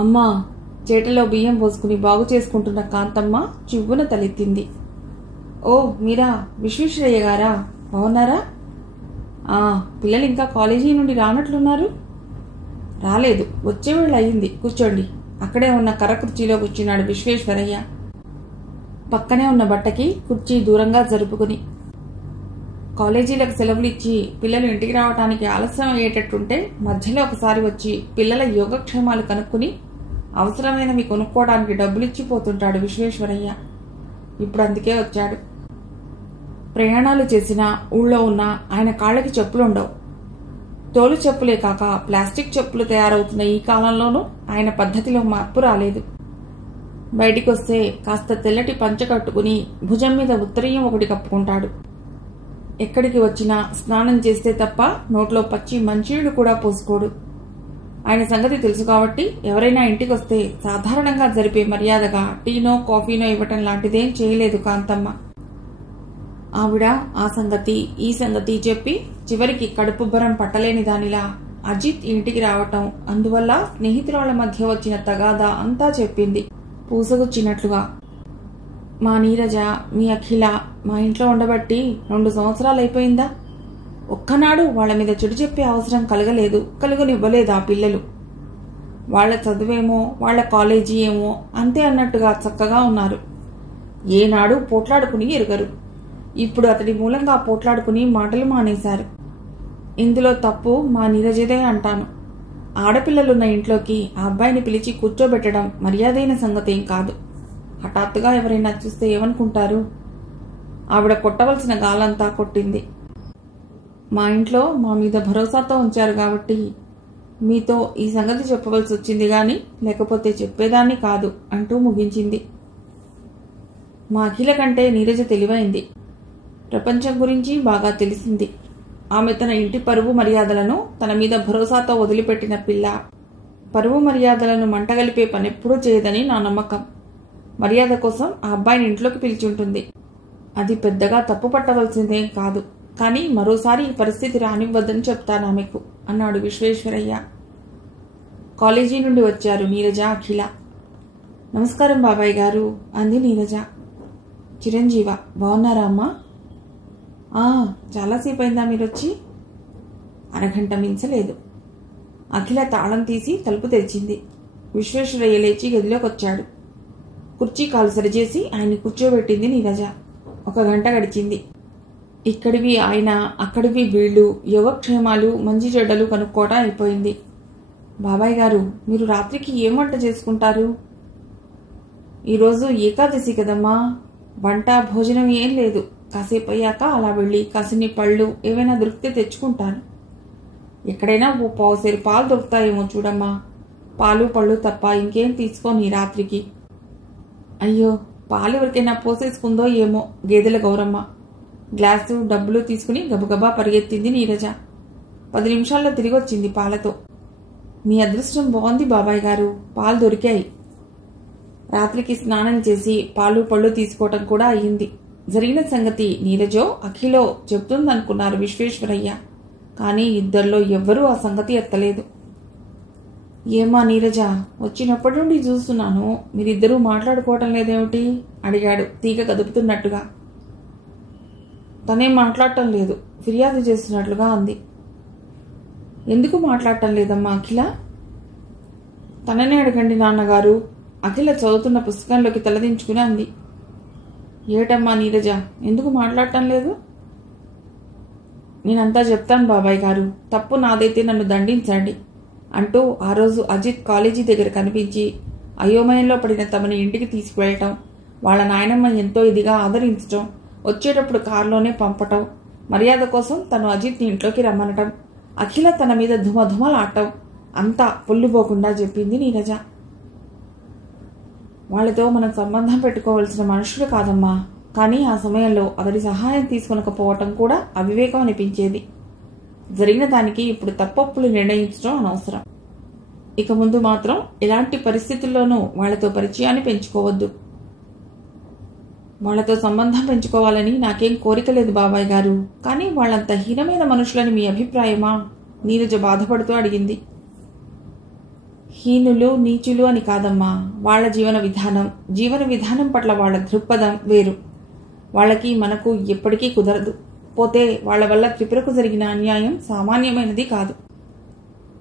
అమ్మా! చేటలో బియ్యం పోసుకుని బాగు చేసుకుంటున్న కాంతమ్మ చివ్వున తలెత్తింది. ఓ మీరా, విశ్వేశ్వరయ్య గారా? బాగున్నారా? పిల్లలు ఇంకా కాలేజీ నుండి రానట్లున్నారు. రాలేదు, వచ్చేవేళ అయింది. కూర్చోండి. అక్కడే ఉన్న కర్ర కుర్చీలో కూర్చున్నాడు విశ్వేశ్వరయ్య, పక్కనే ఉన్న బట్టకి కుర్చీ దూరంగా జరుపుకుని. కాలేజీలకు సెలవులు ఇచ్చి పిల్లలు ఇంటికి రావటానికి ఆలస్యం అయ్యేటట్టుంటే మధ్యలో ఒకసారి వచ్చి పిల్లల యోగక్షేమాలు కనుక్కుని అవసరమైనవి కొనుక్కోవడానికి డబ్బులిచ్చిపోతుంటాడు విశ్వేశ్వరయ్య. ఇప్పుడు అందుకే వచ్చాడు. ప్రయాణాలు చేసినా ఊళ్ళో ఉన్న ఆయన కాళ్ళకి చెప్పులుండవు. తోలు చెప్పులే కాక ప్లాస్టిక్ చెప్పులు తయారవుతున్న ఈ కాలంలోనూ ఆయన పద్ధతిలో మార్పు రాలేదు. బయటికి వస్తే కాస్త తెల్లటి పంచె కట్టుకుని భుజం మీద ఉత్తరీయం ఒకటి కప్పుకుంటాడు. ఎక్కడికి వచ్చినా స్నానం చేస్తే తప్ప నోట్లో పచ్చి మంచినీళ్లు కూడా పోసుకోడు. ఆయన సంగతి తెలుసు కాబట్టి ఎవరైనా ఇంటికి వస్తే సాధారణంగా జరిపే మర్యాదగా టీనో కాఫీనో ఇవ్వటం లాంటిదేం చేయలేదు కాంతమ్మ. ఆవిడ ఆ సంగతి ఈ సంగతి చెప్పి చివరికి కడుపుబ్బరం పట్టలేని దానిలా అజిత్ ఇంటికి రావటం, అందువల్ల స్నేహితురాళ్ల మధ్య వచ్చిన తగాదా అంతా చెప్పింది పూసగుచ్చినట్లుగా. మా నీరజ, మీ అఖిల మా ఇంట్లో ఉండబట్టి 2 సంవత్సరాలు అయిపోయిందా? ఒక్కనాడు వాళ్ల మీద చెడు చెప్పే అవసరం కలుగనివ్వలేదు ఆ పిల్లలు. వాళ్ల చదువేమో వాళ్ల కాలేజీ ఏమో అంతే అన్నట్టుగా చక్కగా ఉన్నారు. ఏనాడు పోట్లాడుకుని ఎరుగరు. ఇప్పుడు అతడి మూలంగా పోట్లాడుకుని మాటలు మానేశారు. ఇందులో తప్పు మా నీరజదే అంటాను. ఆడపిల్లలున్న ఇంట్లోకి ఆ అబ్బాయిని పిలిచి కూర్చోబెట్టడం మర్యాదైన సంగతేం కాదు. హఠాత్తుగా ఎవరైనా చూస్తే ఏమనుకుంటారు? ఆవిడ కొట్టవలసిన గాలంతా కొట్టింది. మా ఇంట్లో మా మీద భరోసాతో ఉంచారు కాబట్టి మీతో ఈ సంగతి చెప్పవలసి వచ్చింది గాని లేకపోతే చెప్పేదాన్ని కాదు అంటూ ముగించింది. మా అఖిల కంటే నీరజ తెలివైంది. ప్రపంచం గురించి బాగా తెలిసింది. ఆమె తన ఇంటి పరువు మర్యాదలను తన మీద భరోసాతో వదిలిపెట్టిన పిల్ల. పరువు మర్యాదలను మంటగలిపే పనెప్పుడూ చేయదని నా నమ్మకం. మర్యాద కోసం ఆ అబ్బాయిని ఇంట్లోకి పిలిచుంటుంది. అది పెద్దగా తప్పు పట్టవలసిందేం కాదు. కానీ మరోసారి ఈ పరిస్థితి రానివ్వద్దని చెప్తాను ఆమెకు అన్నాడు విశ్వేశ్వరయ్య. కాలేజీ నుండి వచ్చారు నీరజ, అఖిల. నమస్కారం బాబాయ్ గారు అంది నీరజ. చిరంజీవ, బాగున్నారా అమ్మా? చాలాసేపు అయిందా మీరొచ్చి? అరగంట మించలేదు. అఖిల తాళం తీసి తలుపు తెరిచింది. విశ్వేశ్వరయ్య లేచి గదిలోకి వచ్చాడు. కుర్చీ కాలు సరిచేసి ఆయన్ని కూర్చోబెట్టింది నీరజ. 1 గంట గడిచింది. ఇక్కడివి ఆయన, అక్కడివి వీళ్లు యోగక్షేమాలు మంచి చెడ్డలు కనుక్కోవడం అయిపోయింది. బాబాయ్ గారు, మీరు రాత్రికి ఏం వంట చేసుకుంటారు? ఈరోజు ఏకాదశి కదమ్మా. వంట భోజనం ఏం లేదు. కాసేపు అయ్యాక అలా వెళ్ళి కాసిని పళ్ళు ఏవైనా దొరికితే తెచ్చుకుంటాను. ఎక్కడైనా ఓ పావుసేరు పాలు దొరుకుతాయేమో చూడమ్మా. పాలు పళ్ళు తప్ప ఇంకేం తీసుకోని రాత్రికి. అయ్యో, పాలు ఎవరికైనా పోసేసుకుందో ఏమో గేదెల గౌరమ్మ. గ్లాసు డబ్బులు తీసుకుని గబగబా పరిగెత్తింది నీరజ. 10 నిమిషాల్లో తిరిగొచ్చింది పాలతో. మీ అదృష్టం బాగుంది బాబాయ్ గారు, పాలు దొరికాయి. రాత్రికి స్నానం చేసి పాలు పళ్ళు తీసుకోవటం కూడా అయ్యింది. జరిగిన సంగతి నీరజో అఖిలో చెప్తుందనుకున్నారు విశ్వేశ్వరయ్య. కానీ ఇద్దరిలో ఎవ్వరూ ఆ సంగతి ఎత్తలేదు. ఏమా నీరజ, వచ్చినప్పటి నుండి చూస్తున్నాను, మీరిద్దరూ మాట్లాడుకోవటం లేదేమిటి అడిగాడు తీగ కదుపుతున్నట్టుగా. తనేం మాట్లాడటం లేదు, ఫిర్యాదు చేస్తున్నట్లుగా అంది. ఎందుకు మాట్లాడటం లేదమ్మా అఖిల? తననే అడగండి నాన్నగారు. అఖిల చదువుతున్న పుస్తకంలోకి తలదించుకుని అంది. ఏటమ్మా నీరజ, ఎందుకు మాట్లాడటం లేదు? నేనంతా చెప్తాను బాబాయ్ గారు, తప్పు నాదైతే నన్ను దండించండి అంటూ ఆ రోజు అజిత్ కాలేజీ దగ్గర కనిపించి అయోమయంలో పడిన తమని ఇంటికి తీసుకువెళ్ళటం, వాళ్ళ నాయనమ్మ ఎంతో ఇదిగా ఆదరించటం, వచ్చేటప్పుడు కారులోనే పంపటం, మర్యాద కోసం తను అజిత్ని ఇంట్లోకి రమ్మనటం, అఖిల తన మీద ధుమధుమలాడటం అంతా పొల్లుపోకుండా చెప్పింది నీరజ. వాళ్లతో మనం సంబంధం పెట్టుకోవలసిన మనుషులు కాదమ్మా. కానీ ఆ సమయంలో అతడి సహాయం తీసుకొనకపోవటం కూడా అవివేకం అనిపించేది. జరిగిన దానికి ఇప్పుడు తప్పొప్పులు నిర్ణయించడం అనవసరం. ఇక ముందు మాత్రం ఎలాంటి పరిస్థితుల్లోనూ వాళ్లతో పరిచయాన్ని పెంచుకోవద్దు. వాళ్లతో సంబంధం పెంచుకోవాలని నాకేం కోరిక లేదు బాబాయ్ గారు. కానీ వాళ్ళంత హీనమైన మనుషులని మీ అభిప్రాయమా? నీరజ బాధపడుతూ అడిగింది. హీనులు నీచులు అని కాదమ్మా, వాళ్ళ జీవన విధానం పట్ల వాళ్ళ దృక్పథం వేరు. వాళ్ళకి మనకు ఎప్పటికీ కుదరదు. పోతే వాళ్ళ వల్ల త్రిపురకు జరిగిన అన్యాయం సామాన్యమైనది కాదు.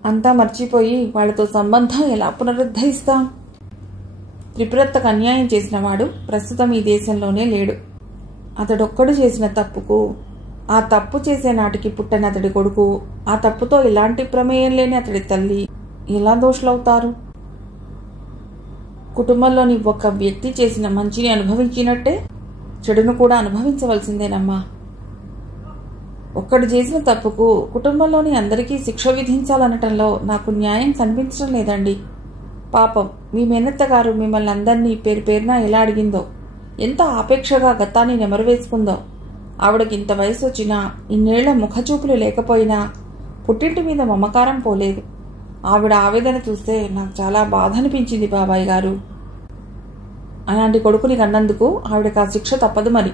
అంతా మర్చిపోయి వాళ్లతో సంబంధం ఎలా పునరుద్ధరిస్తాం? త్రిపురత్తకు అన్యాయం చేసిన వాడు ప్రస్తుతం ఈ దేశంలోనే లేడు. అతడొక్కడు చేసిన తప్పుకు, ఆ తప్పు చేసే నాటికి పుట్టని అతడి కొడుకు, ఆ తప్పుతో ఎలాంటి ప్రమేయం లేని అతడి తల్లి ఎలా దోషులవుతారు? కుటుంబంలోని ఒక వ్యక్తి చేసిన మంచిని అనుభవించినట్టే చెడును కూడా అనుభవించవలసిందేనమ్మా. ఒక్కడు చేసిన తప్పుకు కుటుంబంలోని అందరికీ శిక్ష విధించాలనటంలో నాకు న్యాయం కనిపించడం లేదండి. పాపం మీ మేనత్తగారు మిమ్మల్ని అందరినీ పేరు పేరున ఎలా అడిగిందో, ఎంత ఆపేక్షగా గతాన్ని నెమరువేసుకుందో. ఆవిడకి ఇంత వయసు వచ్చినా, ఇన్నేళ్ల ముఖచూపులు లేకపోయినా పుట్టింటి మీద మమకారం పోలేదు. ఆవిడ ఆవేదన చూస్తే నాకు చాలా బాధ అనిపించింది బాబాయ్ గారు. అలాంటి కొడుకుని కన్నందుకు ఆవిడకి ఆ శిక్ష తప్పదు. మరి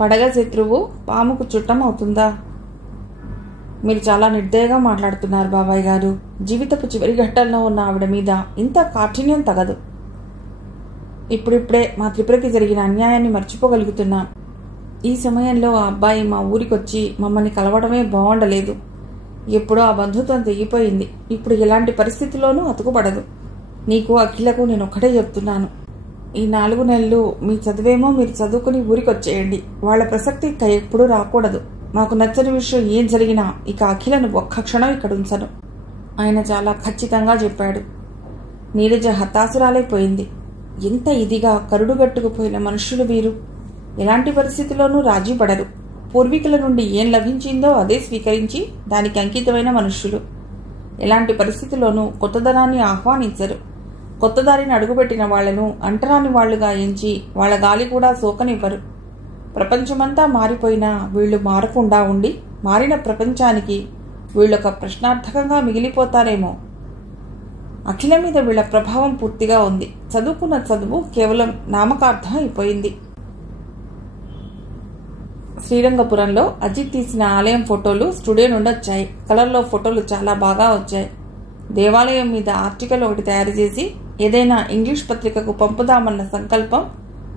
పడగ శత్రువు పాముకు చుట్టం అవుతుందా? మీరు చాలా నిర్దయగా మాట్లాడుతున్నారు బాబాయ్ గారు. జీవితపు చివరి ఘట్టంలో ఉన్న ఆవిడ మీద ఇంత కాఠిన్యం తగదు. ఇప్పుడిప్పుడే మా త్రిపురకి జరిగిన అన్యాయాన్ని మర్చిపోగలుగుతున్నాం. ఈ సమయంలో ఆ అబ్బాయి మా ఊరికొచ్చి మమ్మల్ని కలవడమే బాగుండలేదు. ఎప్పుడో ఆ బంధుత్వం తెగిపోయింది. ఇప్పుడు ఎలాంటి పరిస్థితుల్లోనూ అతుకుపడదు. నీకు అఖిలకు నేను ఒక్కటే చెప్తున్నాను, ఈ 4 నెలలు మీ చదివేమో మీరు చదువుకుని ఊరికొచ్చేయండి. వాళ్ల ప్రసక్తి ఇక ఎప్పుడూ రాకూడదు. మాకు నచ్చని విషయం ఏం జరిగినా ఇక అఖిలను ఒక్క క్షణం ఇక్కడ ఉంచను. ఆయన చాలా ఖచ్చితంగా చెప్పాడు. నీరజ హతాసురాలైపోయింది. ఎంత ఇదిగా కరుడుగట్టుకుపోయిన మనుషులు వీరు. ఎలాంటి పరిస్థితుల్లోనూ రాజీ పడరు. పూర్వీకుల నుండి ఏం లభించిందో అదే స్వీకరించి దానికి అంకితమైన మనుష్యులు. ఎలాంటి పరిస్థితుల్లోనూ కొత్తదనాన్ని ఆహ్వానించరు. కొత్త దారిని అడుగుపెట్టిన వాళ్లను అంటరాని వాళ్లుగా ఎంచి వాళ్ల గాలి కూడా సోకనివ్వరు. ప్రపంచమంతా మారిపోయినా వీళ్లు మారకుండా ఉండి మారిన ప్రపంచానికి వీళ్ళొక ప్రశ్నార్థకంగా మిగిలిపోతారేమో. అఖిల మీద వీళ్ల ప్రభావం పూర్తిగా ఉంది. చదువుకున్న చదువు కేవలం నామకార్థం అయిపోయింది. శ్రీరంగపురంలో అజిత్ తీసిన ఆలయం ఫోటోలు స్టూడియో నుండి వచ్చాయి. కలర్లో ఫోటోలు చాలా బాగా వచ్చాయి. దేవాలయం మీద ఆర్టికల్ ఒకటి తయారు చేసి ఏదైనా ఇంగ్లీష్ పత్రికకు పంపుదామన్న సంకల్పం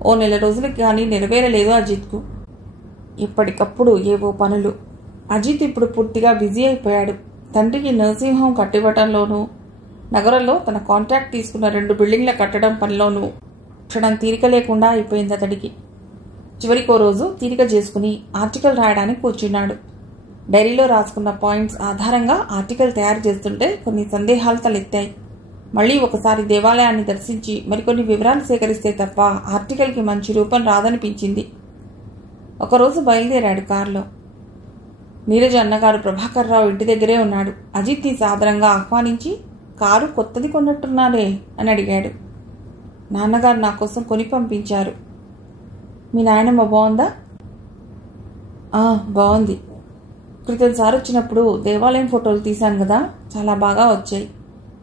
ఓ 4 రోజులకి కానీ నెరవేరలేదు అజిత్కు. ఎప్పటికప్పుడు ఏవో పనులు. అజిత్ ఇప్పుడు పూర్తిగా బిజీ అయిపోయాడు. తండ్రికి నర్సింగ్ హోం కట్టివ్వటంలోనూ, నగరంలో తన కాంట్రాక్ట్ తీసుకున్న 2 బిల్డింగ్ల కట్టడం పనిలోనూ క్షణం తీరిక లేకుండా అయిపోయింది అతడికి. చివరికో రోజు తీరిక చేసుకుని ఆర్టికల్ రాయడానికి కూర్చున్నాడు. డైరీలో రాసుకున్న పాయింట్స్ ఆధారంగా ఆర్టికల్ తయారు చేస్తుంటే కొన్ని సందేహాలు తలెత్తాయి. మళ్లీ ఒకసారి దేవాలయాన్ని దర్శించి మరికొన్ని వివరాలు సేకరిస్తే తప్ప ఆర్టికల్కి మంచి రూపం రాదనిపించింది. ఒకరోజు బయలుదేరాడు కారులో. నీరజ అన్నగారు ప్రభాకర్ రావు ఇంటి దగ్గరే ఉన్నాడు. అజిత్ని సాదరంగా ఆహ్వానించి, కారు కొత్తది కొన్నట్టున్నారే అని అడిగాడు. నాన్నగారు నా కోసం కొని పంపించారు. మీ నాయనమ్మ బాగుందా? బాగుంది. క్రితంసారి వచ్చినప్పుడు దేవాలయం ఫోటోలు తీశాను కదా, చాలా బాగా వచ్చాయి.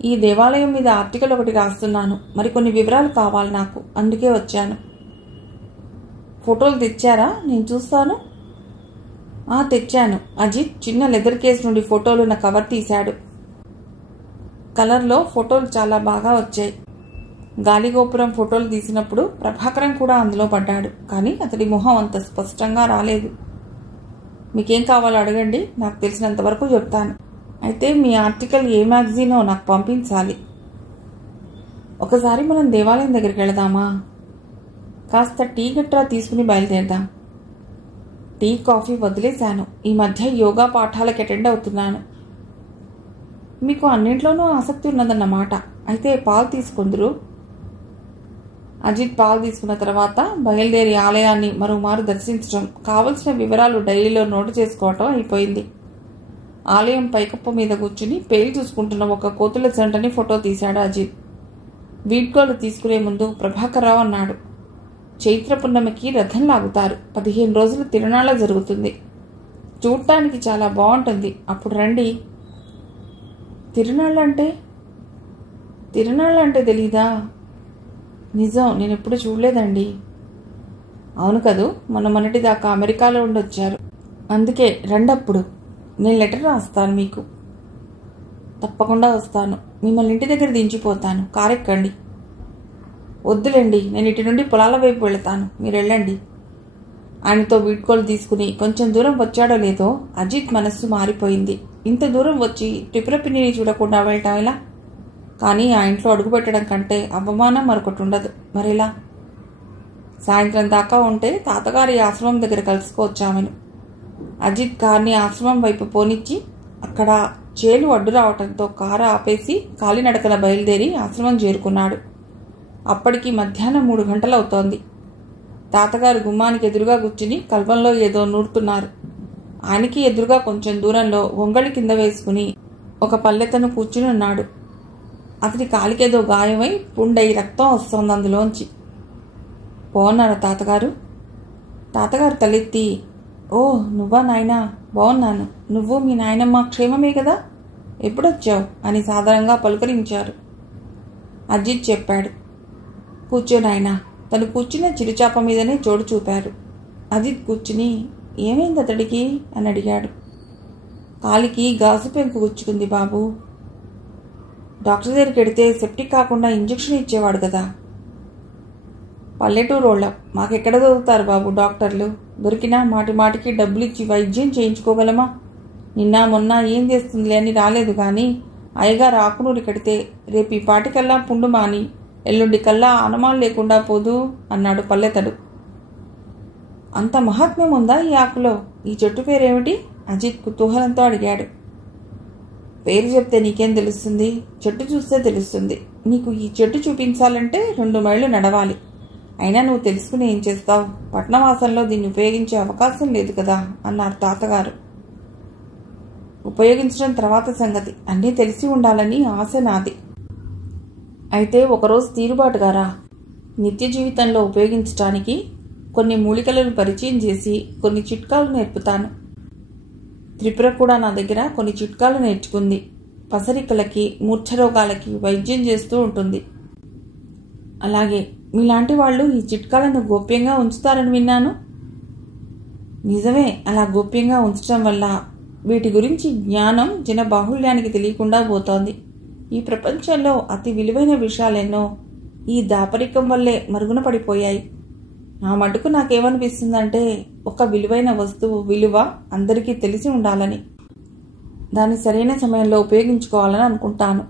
ఈ దేవాలయం మీద ఆర్టికల్ ఒకటి రాస్తున్నాను. మరికొన్ని వివరాలు కావాలి నాకు, అందుకే వచ్చాను. ఫోటోలు తెచ్చారా? నేను చూస్తాను. తెచ్చాను. అజిత్ చిన్న లెదర్ కేసు నుండి ఫోటోలున్న కవర్ తీశాడు. కలర్లో ఫోటోలు చాలా బాగా వచ్చాయి. గాలిగోపురం ఫోటోలు తీసినప్పుడు ప్రభాకరం కూడా అందులో పడ్డాడు. కానీ అతడి మొహం అంత స్పష్టంగా రాలేదు. మీకేం కావాలో అడగండి, నాకు తెలిసినంత వరకు చెప్తాను. అయితే మీ ఆర్టికల్ ఏ మ్యాగజీనో నాకు పంపించాలి. ఒకసారి మనం దేవాలయం దగ్గరికి వెళదామా? కాస్త టీ గట్రా తీసుకుని బయలుదేరదాం. టీ కాఫీ వదిలేశాను. ఈ మధ్య యోగా పాఠాలకు అటెండ్ అవుతున్నాను. మీకు అన్నింట్లోనూ ఆసక్తి ఉన్నదన్నమాట. అయితే పాలు తీసుకుందరు. అజిత్ పాలు తీసుకున్న తర్వాత బయలుదేరి ఆలయాన్ని మరోమారు దర్శించడం, కావలసిన వివరాలు డైరీలో నోటు చేసుకోవటం అయిపోయింది. ఆలయం పైకప్పు మీద కూర్చుని పేలు చూసుకుంటున్న ఒక కోతుల జంటని ఫోటో తీశాడు అజిత్. వీడ్కోలు తీసుకునే ముందు ప్రభాకర్ రావు అన్నాడు, చైత్ర పున్నమికి రథం లాగుతారు. 15 రోజులు తిరునాళ్ళ జరుగుతుంది. చూడటానికి చాలా బాగుంటుంది. అప్పుడు రండి. తిరునాళ్ళంటే తెలీదా? నిజం, నేను ఎప్పుడు చూడలేదండి. అవును కదూ, మొన్నటిదాకా అమెరికాలో ఉండొచ్చారు. అందుకే రండప్పుడు. నేను లెటర్ రాస్తాను మీకు. తప్పకుండా వస్తాను. మిమ్మల్ని ఇంటి దగ్గర దించిపోతాను. కారెక్కండి. వద్దులేండి, నేను ఇటు నుండి పొలాల వైపు వెళతాను, మీరు వెళ్ళండి. ఆయనతో వీడ్కోలు తీసుకుని కొంచెం దూరం వచ్చాడో లేదో అజిత్ మనస్సు మారిపోయింది. ఇంత దూరం వచ్చి త్రిపుర పిన్నిని చూడకుండా వెళ్ళటం ఎలా? కానీ ఆ ఇంట్లో అడుగుపెట్టడం కంటే అవమానం మరొకటి ఉండదు. మరెలా? సాయంత్రం దాకా ఉంటే తాతగారి ఆశ్రమం దగ్గర కలుసుకోవచ్చామెను. అజిత్ కార్ని ఆశ్రమం వైపు పోనిచ్చి అక్కడ చేలు అడ్డు రావటంతో కారు ఆపేసి కాలినడకన బయలుదేరి ఆశ్రమం చేరుకున్నాడు. అప్పటికి మధ్యాహ్నం 3 గంటలవుతోంది. తాతగారు గుమ్మానికి ఎదురుగా కూర్చుని కల్వంలో ఏదో నూరుతున్నారు. ఆయనకి ఎదురుగా కొంచెం దూరంలో గొంగళి కింద వేసుకుని ఒక పల్లెతను కూర్చుని ఉన్నాడు. అతని కాలికేదో గాయమై పుండై రక్తం వస్తోంది అందులోంచి. బాగున్నారా తాతగారు? తాతగారు తలెత్తి, ఓ నువ్వా నాయనా, బాగున్నాను. నువ్వు మీ నాయనమ్మ క్షేమమే కదా? ఎప్పుడొచ్చావు అని సాధారణంగా పలుకరించారు. అజిత్ చెప్పాడు. కూర్చో నాయనా. తను కూర్చున్న చిరుచాప మీదనే చోటు చూపారు. అజిత్ కూర్చుని, ఏమైంది అతడికి అని అడిగాడు. కాలికి గాజు పెంకు గుచ్చుకుంది బాబు. డాక్టర్ దగ్గరికి వెడితే సెప్టిక్ కాకుండా ఇంజెక్షన్ ఇచ్చేవాడు కదా. పల్లెటూరోళ్ళం, మాకెక్కడ దొరుకుతారు బాబు డాక్టర్లు? దొరికినా మాటి మాటికి డబ్బులు ఇచ్చి వైద్యం చేయించుకోగలమా? నిన్న మొన్న ఏం చేస్తుందిలే అని రాలేదు. కానీ అయ్యగారు ఆకునూరి కడితే రేపు ఈ పాటికల్లా పుండు మాని ఎల్లుండి కల్లా అనుమానం లేకుండా పోదు అన్నాడు పల్లెతడు. అంత మహాత్మ్యం ఉందా ఈ ఆకులో? ఈ చెట్టు పేరేమిటి? అజిత్ కుతూహలంతో అడిగాడు. పేరు చెప్తే నీకేం తెలుస్తుంది? చెట్టు చూస్తే తెలుస్తుంది. నీకు ఈ చెట్టు చూపించాలంటే 2 మైళ్ళు నడవాలి. అయినా నువ్వు తెలుసుకుని ఏం చేస్తావు? పట్నవాసంలో దీన్ని ఉపయోగించే అవకాశం లేదు కదా అన్నారు తాతగారు. ఉపయోగించడం తర్వాత సంగతి. అన్నీ తెలిసి ఉండాలని ఆశ నాది. అయితే ఒకరోజు తీరుబాటుగారా. నిత్య జీవితంలో ఉపయోగించడానికి కొన్ని మూలికలను పరిచయం చేసి కొన్ని చిట్కాలు నేర్పుతాను. త్రిపుర కూడా నా దగ్గర కొన్ని చిట్కాలు నేర్చుకుంది. పసరికలకి, మూర్ఛరోగాలకి వైద్యం చేస్తూ ఉంటుంది. అలాగే మీలాంటి వాళ్ళు ఈ చిట్కాలను గోప్యంగా ఉంచుతారని విన్నాను. నిజమే. అలా గోప్యంగా ఉంచడం వల్ల వీటి గురించి జ్ఞానం జన బాహుళ్యానికి తెలియకుండా పోతోంది. ఈ ప్రపంచంలో అతి విలువైన విషయాలెన్నో ఈ దాపరికం వల్లే మరుగున పడిపోయాయి. నా మటుకు నాకేమనిపిస్తుందంటే, ఒక విలువైన వస్తువు విలువ అందరికీ తెలిసి ఉండాలని, దాన్ని సరైన సమయంలో ఉపయోగించుకోవాలని అనుకుంటాను.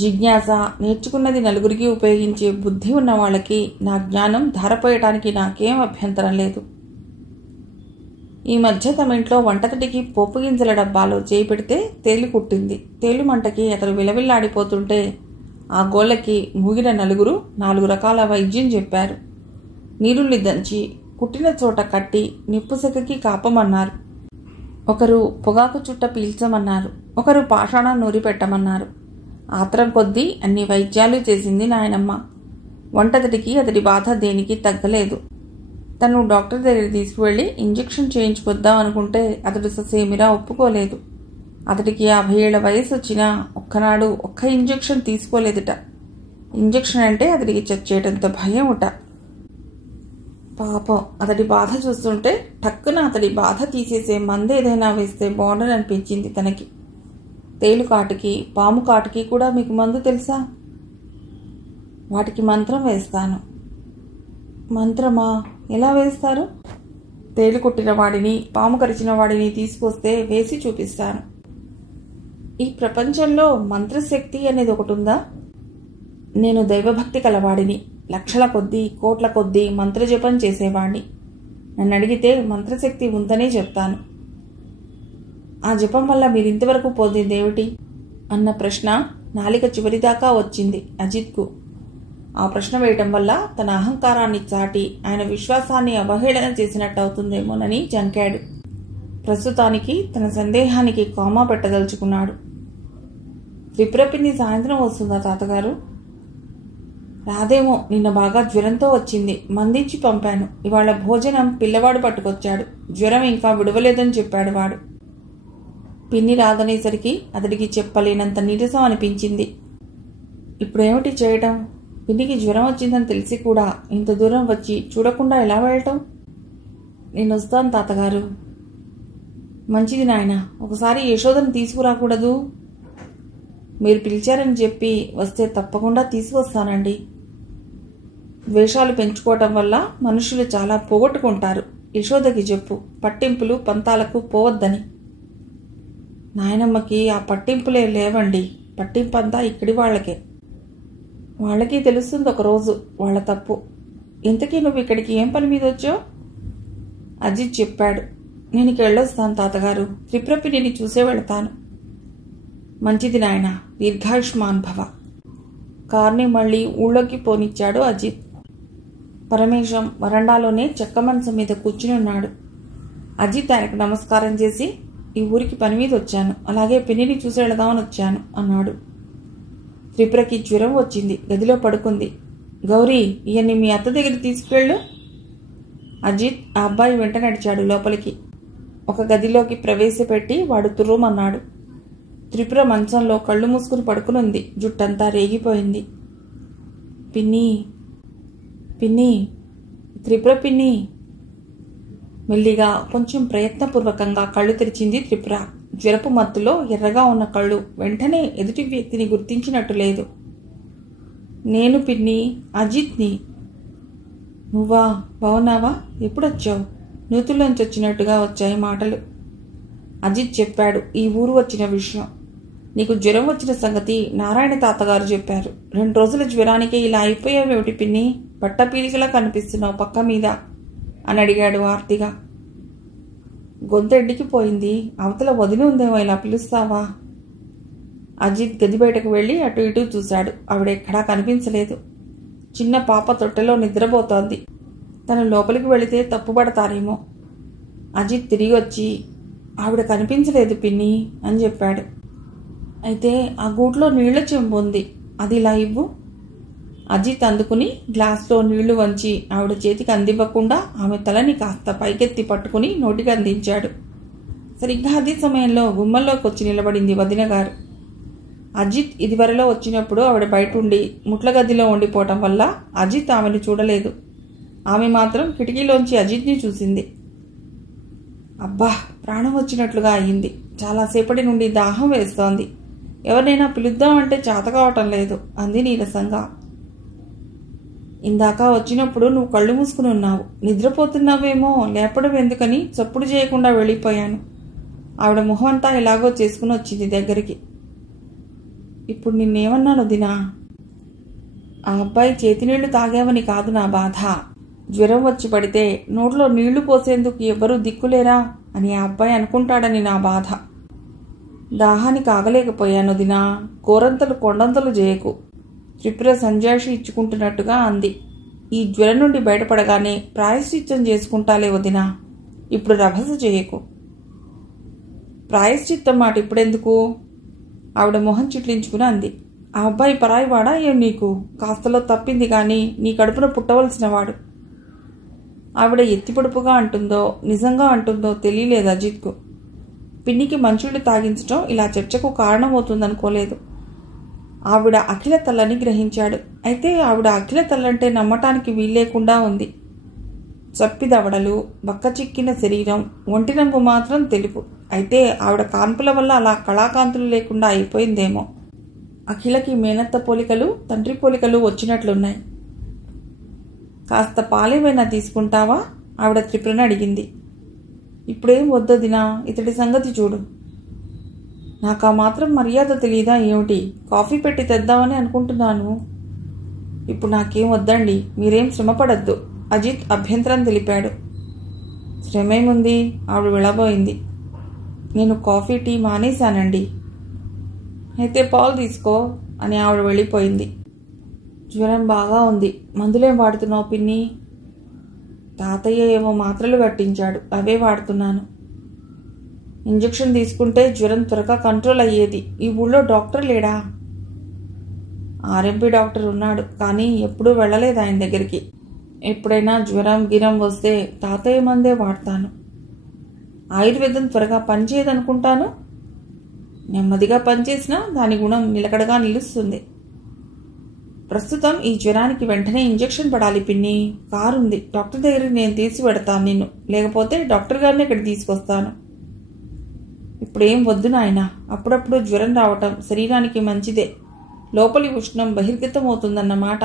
జిజ్ఞాస, నేర్చుకున్నది నలుగురికి ఉపయోగించే బుద్ధి ఉన్న వాళ్ళకి నా జ్ఞానం ధారపోయటానికి నాకేం అభ్యంతరం లేదు. ఈ మధ్య తమ ఇంట్లో వంటతడికి పోపు గింజల డబ్బాలో చేయి పెడితే తేలు కుట్టింది. తేలు మంటకి అతడు విలవిల్లాడిపోతుంటే ఆ గోళ్ళకి మూగిన నలుగురు 4 రకాల వైద్యం చెప్పారు. నీరుల్లి దంచి కుట్టిన చోట కట్టి నిప్పుసెకకి కాపమన్నారు. ఒకరు పొగాకు చుట్ట పీల్చమన్నారు. ఒకరు పాషాణం నూరి పెట్టమన్నారు. ఆత్రం కొద్దీ అన్ని వైద్యాలు చేసింది నాయనమ్మ. వంటతడికి అతడి బాధ దేనికి తగ్గలేదు. తను డాక్టర్ దగ్గర తీసుకువెళ్ళి ఇంజెక్షన్ చేయించుకొద్దాం అనుకుంటే అతడు ససేమిరా ఒప్పుకోలేదు. అతడికి 50 ఏళ్ల వయసు వచ్చినా ఒక్కనాడు ఒక్క ఇంజెక్షన్ తీసుకోలేదుట. ఇంజెక్షన్ అంటే అతడికి చచ్చేటంత భయం ఉట. పాపం, అతడి బాధ చూస్తుంటే టక్కున అతడి బాధ తీసేసే మందు ఏదైనా వేస్తే బాగుండని అనిపించింది తనకి. తేలు కాటుకి, పాము కాటుకి కూడా మీకు మందు తెలుసా? వాటికి మంత్రం వేస్తాను. మంత్రమా? ఎలా వేస్తారు? తేలు కొట్టిన వాడిని, పాము కరిచిన వాడిని తీసుకొస్తే వేసి చూపిస్తాను. ఈ ప్రపంచంలో మంత్రశక్తి అనేది ఒకటి ఉందా? నేను దైవభక్తి కలవాడిని. లక్షల కొద్దీ, కోట్ల కొద్దీ మంత్రజపం చేసేవాణ్ణి. నన్ను అడిగితే మంత్రశక్తి ఉందనే చెప్తాను. ఆ జపం వల్ల మీరింతవరకు పొందిందేమిటి అన్న ప్రశ్న నాలిక చివరిదాకా వచ్చింది అజిత్కు. ఆ ప్రశ్న వేయటం వల్ల తన అహంకారాన్ని చాటి ఆయన విశ్వాసాన్ని అవహేళన చేసినట్టు అవుతుందేమోనని జంకాడు. ప్రస్తుతానికి తన సందేహానికి కామా పెట్టదలుచుకున్నాడు. త్రిపుర పిన్ని సాయంత్రం వస్తుందా తాతగారు? రాదేమో. నిన్న బాగా జ్వరంతో వచ్చింది. మందించి పంపాను. ఇవాళ భోజనం పిల్లవాడు పట్టుకొచ్చాడు. జ్వరం ఇంకా విడవలేదని చెప్పాడు వాడు. పిన్ని రాదనేసరికి అతడికి చెప్పలేనంత నీరసం అనిపించింది. ఇప్పుడేమిటి చేయటం? పిన్నికి జ్వరం వచ్చిందని తెలిసి కూడా ఇంత దూరం వచ్చి చూడకుండా ఎలా వెళ్ళటం? నేను వస్తాను తాతగారు. మంచిది నాయన. ఒకసారి యశోదను తీసుకురాకూడదు? మీరు పిలిచారని చెప్పి వస్తే తప్పకుండా తీసుకొస్తానండి. ద్వేషాలు పెంచుకోవటం వల్ల మనుషులు చాలా పోగొట్టుకుంటారు. యశోదకి చెప్పు, పట్టింపులు పంతాలకు పోవద్దని. నాయనమ్మకి ఆ పట్టింపులే లేవండి. పట్టింపంతా ఇక్కడి వాళ్ళకే. వాళ్ళకి తెలుస్తుంది ఒకరోజు వాళ్ళ తప్పు. ఇంతకీ నువ్వు ఇక్కడికి ఏం పని మీద వచ్చావు? అజిత్ చెప్పాడు. నేను ఇక వెళ్ళొస్తాను తాతగారు. త్రిప్రపిని చూసే వెళతాను. మంచిది నాయన, దీర్ఘాయుష్మాన్ భవ. కార్ని మళ్ళీ ఊళ్ళోకి పోనిచ్చాడు అజిత్. పరమేశం వరండాలోనే చెక్క మంచం మీద కూర్చుని ఉన్నాడు. అజిత్ ఆయనకు నమస్కారం చేసి, ఈ ఊరికి పని మీద వచ్చాను, అలాగే పిన్నిని చూసి వెళదామని వచ్చాను అన్నాడు. త్రిపురకి జ్వరం వచ్చింది, గదిలో పడుకుంది. గౌరీ, ఈయన్ని మీ అత్త దగ్గర తీసుకువెళ్ళు. అజిత్ ఆ అబ్బాయి వెంట నడిచాడు లోపలికి. ఒక గదిలోకి ప్రవేశపెట్టి వాడు తుర్రుమన్నాడు. త్రిపుర మంచంలో కళ్ళు మూసుకుని పడుకునుంది. జుట్టంతా రేగిపోయింది. పిన్ని, పిన్ని, త్రిపుర పిన్ని. మెల్లిగా కొంచెం ప్రయత్నపూర్వకంగా కళ్ళు తెరిచింది త్రిపుర. జ్వరపు మత్తులో ఎర్రగా ఉన్న కళ్ళు వెంటనే ఎదుటి వ్యక్తిని గుర్తించినట్టు లేదు. నేను పిన్ని, అజిత్ని. నువ్వా? బావున్నావా? ఎప్పుడొచ్చావు? నూతుల్లోంచి వచ్చినట్టుగా వచ్చాయి మాటలు. అజిత్ చెప్పాడు ఈ ఊరు వచ్చిన విషయం. నీకు జ్వరం వచ్చిన సంగతి నారాయణ తాతగారు చెప్పారు. 2 రోజుల జ్వరానికి ఇలా అయిపోయావేమిటి పిన్ని? పట్టపీలికలా కనిపిస్తున్నావు పక్క మీద అని అడిగాడు ఆర్తిగా. గొంతెడ్డికి పోయింది. అవతల వదిలి ఉందేమో, ఇలా పిలుస్తావా? అజిత్ గది బయటకు వెళ్ళి అటు ఇటు చూశాడు. ఆవిడెక్కడా కనిపించలేదు. చిన్న పాప తొట్టెలో నిద్రపోతోంది. తను లోపలికి వెళితే తప్పుపడతారేమో. అజిత్ తిరిగి వచ్చి, ఆవిడ కనిపించలేదు పిన్ని అని చెప్పాడు. అయితే ఆ గూట్లో నీళ్ల చెంబు ఉంది, అది ఇలా ఇవ్వు. అజిత్ అందుకుని గ్లాస్లో నీళ్లు వంచి ఆవిడ చేతికి అందివ్వకుండా ఆమె తలని కాస్త పైకెత్తి పట్టుకుని నోటికి అందించాడు. సరిగ్గా అదే సమయంలో గుమ్మల్లోకి వచ్చి నిలబడింది వదిన గారు. అజిత్ ఇదివరలో వచ్చినప్పుడు ఆవిడ బయట ఉండి ముట్ల గదిలో ఉండిపోవటం వల్ల అజిత్ ఆమెను చూడలేదు. ఆమె మాత్రం కిటికీలోంచి అజిత్ని చూసింది. అబ్బా, ప్రాణం వచ్చినట్లుగా అయ్యింది. చాలాసేపటి నుండి దాహం వేస్తోంది. ఎవరినైనా పిలుద్దామంటే చేత కావటం లేదు అంది నీరసంగా. ఇందాక వచ్చినప్పుడు నువ్వు కళ్ళు మూసుకుని ఉన్నావు. నిద్రపోతున్నావేమో, లేపడం ఎందుకని చప్పుడు చేయకుండా వెళ్ళిపోయాను. ఆవిడ మొహం అంతా ఎలాగో చేసుకుని వచ్చింది దగ్గరికి. ఇప్పుడు నిన్నేమన్నాను దినా? ఆ అబ్బాయి చేతినీళ్లు తాగావని కాదు నా బాధ. జ్వరం వచ్చి పడితే నోట్లో నీళ్లు పోసేందుకు ఎవ్వరూ దిక్కులేరా అని ఆ అబ్బాయి అనుకుంటాడని నా బాధ. దాహానికి ఆగలేకపోయాను దినా. కోరంతలు కొండంతలు చేయకు. త్రిపుర సంజాషి ఇచ్చుకుంటున్నట్టుగా అంది. ఈ జ్వరం నుండి బయటపడగానే ప్రాయశ్చిత్తం చేసుకుంటాలే వదినా. ఇప్పుడు రభస చేయకు. ప్రాయశ్చిత్తం మాట ఇప్పుడెందుకు? ఆవిడ మొహం చిట్లించుకుని అంది. ఆ అబ్బాయి పరాయివాడా ఏం నీకు? కాస్తలో తప్పింది కానీ నీ కడుపున పుట్టవలసిన వాడు. ఆవిడ ఎత్తిపొడుపుగా అంటుందో నిజంగా అంటుందో తెలియలేదు అజిత్కు. పిన్నికి మంచుళ్ళు తాగించటం ఇలా చర్చకు కారణమవుతుందనుకోలేదు. ఆవిడ అఖిల తల్లని గ్రహించాడు. అయితే ఆవిడ అఖిల తల్లంటే నమ్మటానికి వీల్లేకుండా ఉంది. చప్పిదవడలు, బక్కచిక్కిన శరీరం, ఒంటి రంగు మాత్రం తెలుపు. అయితే ఆవిడ కాన్పుల వల్ల అలా కళాకాంతులు లేకుండా అయిపోయిందేమో. అఖిలకి మేనత్త పోలికలు, తండ్రి పోలికలు వచ్చినట్లున్నాయి. కాస్త పాలేమైనా తీసుకుంటావా? ఆవిడ త్రిపురని అడిగింది. ఇప్పుడేం వద్దదినా, ఇతడి సంగతి చూడు. నాకు ఆ మాత్రం మర్యాద తెలీదా ఏమిటి? కాఫీ పెట్టి తెద్దామని అనుకుంటున్నాను. ఇప్పుడు నాకేం వద్దండి, మీరేం శ్రమపడద్దు అజిత్ అభ్యంతరం తెలిపాడు. శ్రమేముంది? ఆవిడ వెళ్ళబోయింది. నేను కాఫీ టీ మానేశానండి. అయితే పాలు తీసుకో అని ఆవిడ వెళ్ళిపోయింది. జ్వరం బాగా ఉంది. మందులేం వాడుతున్నావు పిన్ని? తాతయ్య ఏమో మాత్రలు కట్టించాడు, అవే వాడుతున్నాను. ఇంజెక్షన్ తీసుకుంటే జ్వరం త్వరగా కంట్రోల్ అయ్యేది. ఈ ఊళ్ళో డాక్టర్ లేడా? ఆర్ఎంపీ డాక్టర్ ఉన్నాడు, కానీ ఎప్పుడూ వెళ్ళలేదు ఆయన దగ్గరికి. ఎప్పుడైనా జ్వరం గిరం వస్తే తాతయ్య మందే వాడతాను. ఆయుర్వేదం త్వరగా పనిచేయదనుకుంటాను. నెమ్మదిగా పనిచేసినా దాని గుణం నిలకడగా నిలుస్తుంది. ప్రస్తుతం ఈ జ్వరానికి వెంటనే ఇంజెక్షన్ పడాలి పిన్ని. కారుంది, డాక్టర్ దగ్గరికి నేను తీసి పెడతాను నిన్ను. లేకపోతే డాక్టర్ గారిని ఇక్కడ తీసుకొస్తాను. ఇప్పుడేం వద్దు నాయన. అప్పుడప్పుడు జ్వరం రావటం శరీరానికి మంచిదే. లోపలి ఉష్ణం బహిర్గతమవుతుందన్నమాట.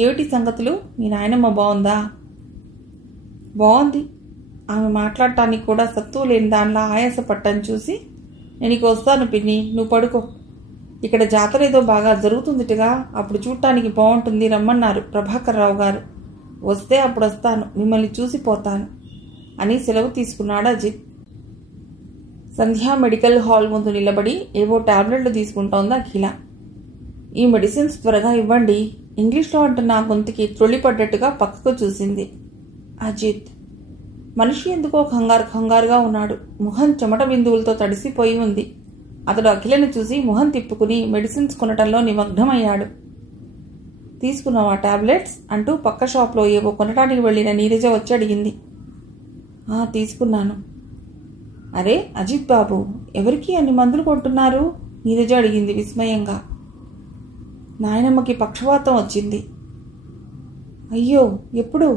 ఏమిటి సంగతులు? మీ నాయనమ్మ బాగుందా? బాగుంది. ఆమె మాట్లాడటానికి కూడా సత్తువ లేని దానిలా ఆయాసపట్టని చూసి, నేను ఇక వస్తాను పిన్ని, నువ్వు పడుకో. ఇక్కడ జాతర ఏదో బాగా జరుగుతుందిటగా, అప్పుడు చూడటానికి బాగుంటుంది, రమ్మన్నారు ప్రభాకర్ రావు గారు. వస్తే అప్పుడు వస్తాను, మిమ్మల్ని చూసిపోతాను అని సెలవు తీసుకున్నాడు అజిత్. సంధ్యా మెడికల్ హాల్ ముందు నిలబడి ఏవో టాబ్లెట్లు తీసుకుంటోంది అఖిల. ఈ మెడిసిన్స్ త్వరగా ఇవ్వండి. ఇంగ్లీష్లో అంటున్న గొంతుకి త్రొల్లిపడ్డట్టుగా పక్కకు చూసింది. అజిత్ మనిషి ఎందుకో కంగారుగా ఉన్నాడు. ముఖం చెమట బిందువులతో తడిసిపోయి ఉంది. అతడు అఖిలను చూసి మొహం తిప్పుకుని మెడిసిన్స్ కొనటంలో నిమగ్నమయ్యాడు. తీసుకున్నావా టాబ్లెట్స్ అంటూ పక్క షాప్లో ఏవో కొనటానికి వెళ్లిన నీరజ వచ్చి అడిగింది. తీసుకున్నాను. అరే అజిత్ బాబు, ఎవరికి అన్ని మందులు కొంటున్నారు? నీరజ అడిగింది విస్మయంగా. నాయనమ్మకి పక్షవాతం వచ్చింది. అయ్యో, ఎప్పుడు?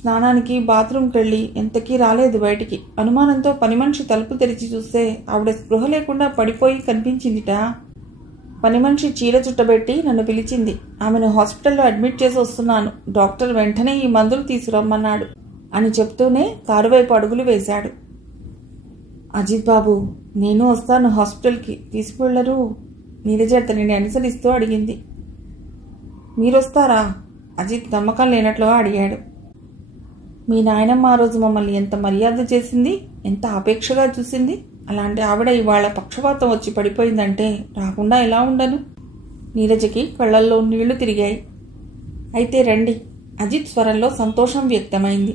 స్నానానికి బాత్రూంకి వెళ్ళి ఎంతకీ రాలేదు బయటికి. అనుమానంతో పని మనిషి తలుపు తెరిచి చూస్తే ఆవిడ స్పృహ లేకుండా పడిపోయి కనిపించిందిట. పని మనిషి చీర చుట్టబెట్టి నన్ను పిలిచింది. ఆమెను హాస్పిటల్లో అడ్మిట్ చేసి వస్తున్నాను. డాక్టర్ వెంటనే ఈ మందులు తీసుకురమ్మన్నాడు అని చెప్తూనే కారు వైపు అడుగులు వేశాడు. అజిత్ బాబు, నేను వస్తాను హాస్పిటల్కి, తీసుకువెళ్లరు? నీరజ అతనిని అనుసరిస్తూ అడిగింది. మీరొస్తారా? అజిత్ నమ్మకం లేనట్లుగా అడిగాడు. మీ నాయనమ్మ ఆ రోజు మమ్మల్ని ఎంత మర్యాద చేసింది, ఎంత అపేక్షగా చూసింది. అలాంటి ఆవిడ ఇవాళ పక్షవాతం వచ్చి పడిపోయిందంటే రాకుండా ఎలా ఉండను? నీరజకి కళ్ళల్లో నీళ్లు తిరిగాయి. అయితే రండి. అజిత్ స్వరంలో సంతోషం వ్యక్తమైంది.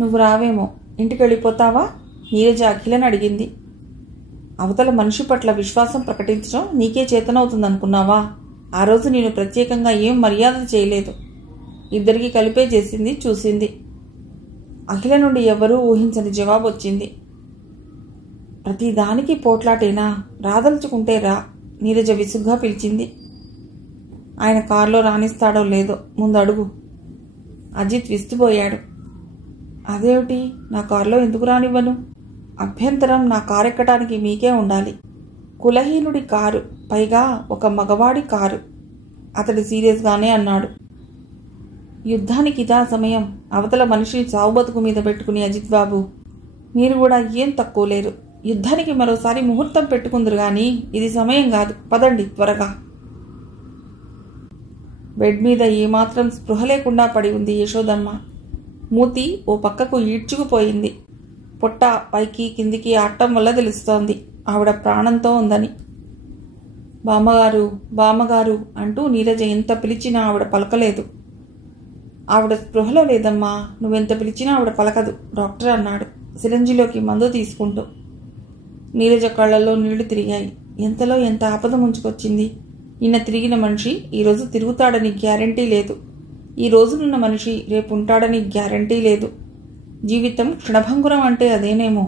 నువ్వు రావేమో, ఇంటికి వెళ్ళిపోతావా? నీరజ అఖిలను అడిగింది. అవతల మనిషి పట్ల విశ్వాసం ప్రకటించడం నీకే చేతనవుతుందనుకున్నావా? ఆ రోజు నేను ప్రత్యేకంగా ఏం మర్యాద చేయలేదు. ఇద్దరికి కలిపే చేసింది, చూసింది. అఖిల నుండి ఎవరూ ఊహించని జవాబు వచ్చింది. ప్రతిదానికి పోట్లాటేనా? రాదలుచుకుంటే రా, నీరజ విసుగ్గా పిలిచింది. ఆయన కారులో రాణిస్తాడో లేదో, ముందు అడుగు. అజిత్ విస్తుపోయాడు. అదేమిటి, నా కారులో ఎందుకు రానివ్వను? అభ్యంతరం నా కారు ఎక్కడానికి మీకే ఉండాలి. కులహీనుడి కారు, పైగా ఒక మగవాడి కారు. అతడు సీరియస్గానే అన్నాడు. యుద్ధానికి ఇదా సమయం? అవతల మనిషి చావు బతుకు మీద పెట్టుకుని అజిత్ బాబు, మీరు కూడా ఏం తక్కువ లేరు. యుద్ధానికి మరోసారి ముహూర్తం పెట్టుకుందరు గాని ఇది సమయం కాదు. పదండి త్వరగా. బెడ్ మీద ఏమాత్రం స్పృహ లేకుండా పడి ఉంది యశోదమ్మ. మూతి ఓ పక్కకు ఈడ్చుకుపోయింది. పొట్ట పైకి కిందికి ఆడటం వల్ల తెలుస్తోంది ఆవిడ ప్రాణంతో ఉందని. బామ్మగారు, బామ్మగారు అంటూ నీరజ ఎంత పిలిచినా ఆవిడ పలకలేదు. ఆవిడ స్పృహలో లేదమ్మా, నువ్వెంత పిలిచినా ఆవిడ పలకదు, డాక్టర్ అన్నాడు సిరంజిలోకి మందు తీసుకుంటూ. నీరజ కళ్ళల్లో నీళ్లు తిరిగాయి. ఎంతలో ఎంత ఆపద ముంచుకొచ్చింది. నిన్న తిరిగిన మనిషి ఈరోజు తిరుగుతాడని గ్యారంటీ లేదు. ఈ రోజునున్న మనిషి రేపు ఉంటాడని గ్యారంటీ లేదు. జీవితం క్షణభంగురం అంటే అదేనేమో.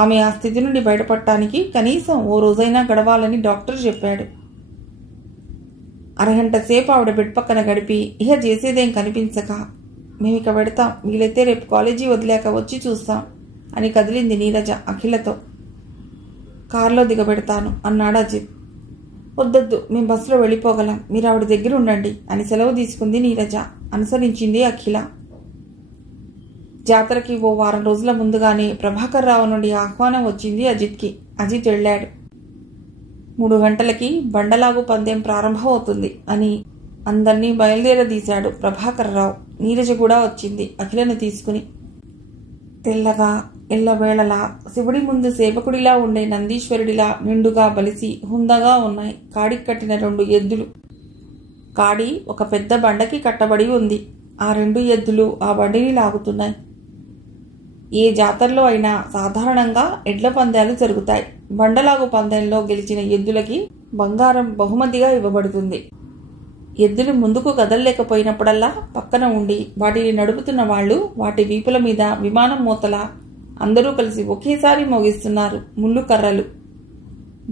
ఆమె ఆ స్థితి నుండి బయటపడటానికి కనీసం ఓ రోజైనా గడవాలని డాక్టర్ చెప్పాడు. అరగంట సేపు ఆవిడ బెడ్ పక్కన గడిపి ఇహ చేసేదేం కనిపించక, మేమిక పెడతాం, వీలైతే రేపు కాలేజీ వదిలేక వచ్చి చూస్తాం అని కదిలింది నీరజ అఖిలతో. కారులో దిగబెడతాను అన్నాడు అజిత్. వద్దొద్దు, మేం బస్సులో వెళ్ళిపోగలం, మీరు ఆవిడ దగ్గర ఉండండి అని సెలవు తీసుకుంది నీరజ. అనుసరించింది అఖిల. జాతరకి ఓ వారం రోజుల ముందుగానే ప్రభాకర్ రావు నుండి ఆహ్వానం వచ్చింది అజిత్కి. అజిత్ వెళ్ళాడు. 3 గంటలకి బండలాగు పందెం ప్రారంభమవుతుంది అని అందర్నీ బయలుదేరదీశాడు ప్రభాకర్ రావు. నీరజ కూడా వచ్చింది అఖిలను తీసుకుని. తెల్లగా ఎల్లవేళలా శివుడి ముందు సేవకుడిలా ఉండే నందీశ్వరుడిలా నిండుగా బలిసి హుందగా ఉన్నాయి కాడికి కట్టిన 2 ఎద్దులు. కాడి ఒక పెద్ద బండకి కట్టబడి ఉంది. ఆ 2 ఎద్దులు ఆ బండిని లాగుతున్నాయి. ఏ జాతరలో అయినా సాధారణంగా ఎడ్ల పందాలు జరుగుతాయి. బండలాగు పందెంలో గెలిచిన ఎద్దులకి బంగారం బహుమతిగా ఇవ్వబడుతుంది. ఎద్దులు ముందుకు కదలలేకపోయినప్పుడల్లా పక్కన ఉండి వాటిని నడుపుతున్న వాళ్ళు వాటి వీపుల మీద విమానం మూతలా అందరూ కలిసి ఒకేసారి మోగిస్తున్నారు ముళ్ళు కర్రలు.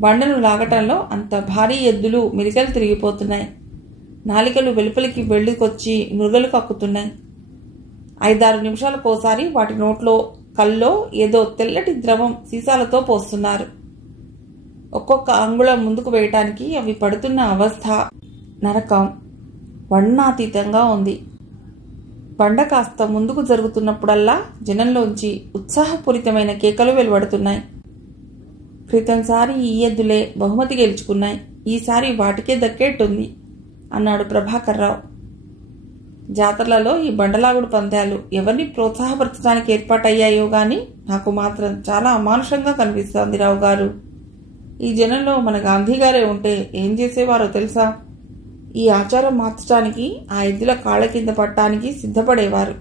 బండను లాగటంలో అంత భారీ ఎద్దులు మెలికలు తిరిగిపోతున్నాయి. నాలికలు వెలుపలికి వెళ్ళుకొచ్చి నురగలు కక్కుతున్నాయి. 5-6 నిమిషాలకోసారి వాటి నోట్లో కల్లో ఏదో తెల్లటి ద్రవం సీసాలతో పోస్తున్నారు. ఒక్కొక్క అంగుళం ముందుకు వేయటానికి అవి పడుతున్న అవస్థ నరకం వర్ణాతీతంగా ఉంది. బండ కాస్త ముందుకు జరుగుతున్నప్పుడల్లా జనంలోంచి ఉత్సాహపూరితమైన కేకలు వెలువడుతున్నాయి. క్రితంసారి ఈ ఎద్దులే బహుమతి గెలుచుకున్నాయి, ఈసారి వాటికే దక్కేట్టుంది అన్నాడు ప్రభాకర్రావు. జాతరలలో ఈ బండలాగుడు పందాలు ఎవరిని ప్రోత్సాహపరచడానికి ఏర్పాటయ్యాయో గాని నాకు మాత్రం చాలా అమానుషంగా కనిపిస్తోంది రావు గారు. ఈ జనంలో మన గాంధీ గారే ఉంటే ఏం చేసేవారో తెలుసా? ఈ ఆచారం మార్చడానికి ఆ ఎద్దుల కాళ్ళ కింద పట్టడానికి సిద్ధపడేవారు.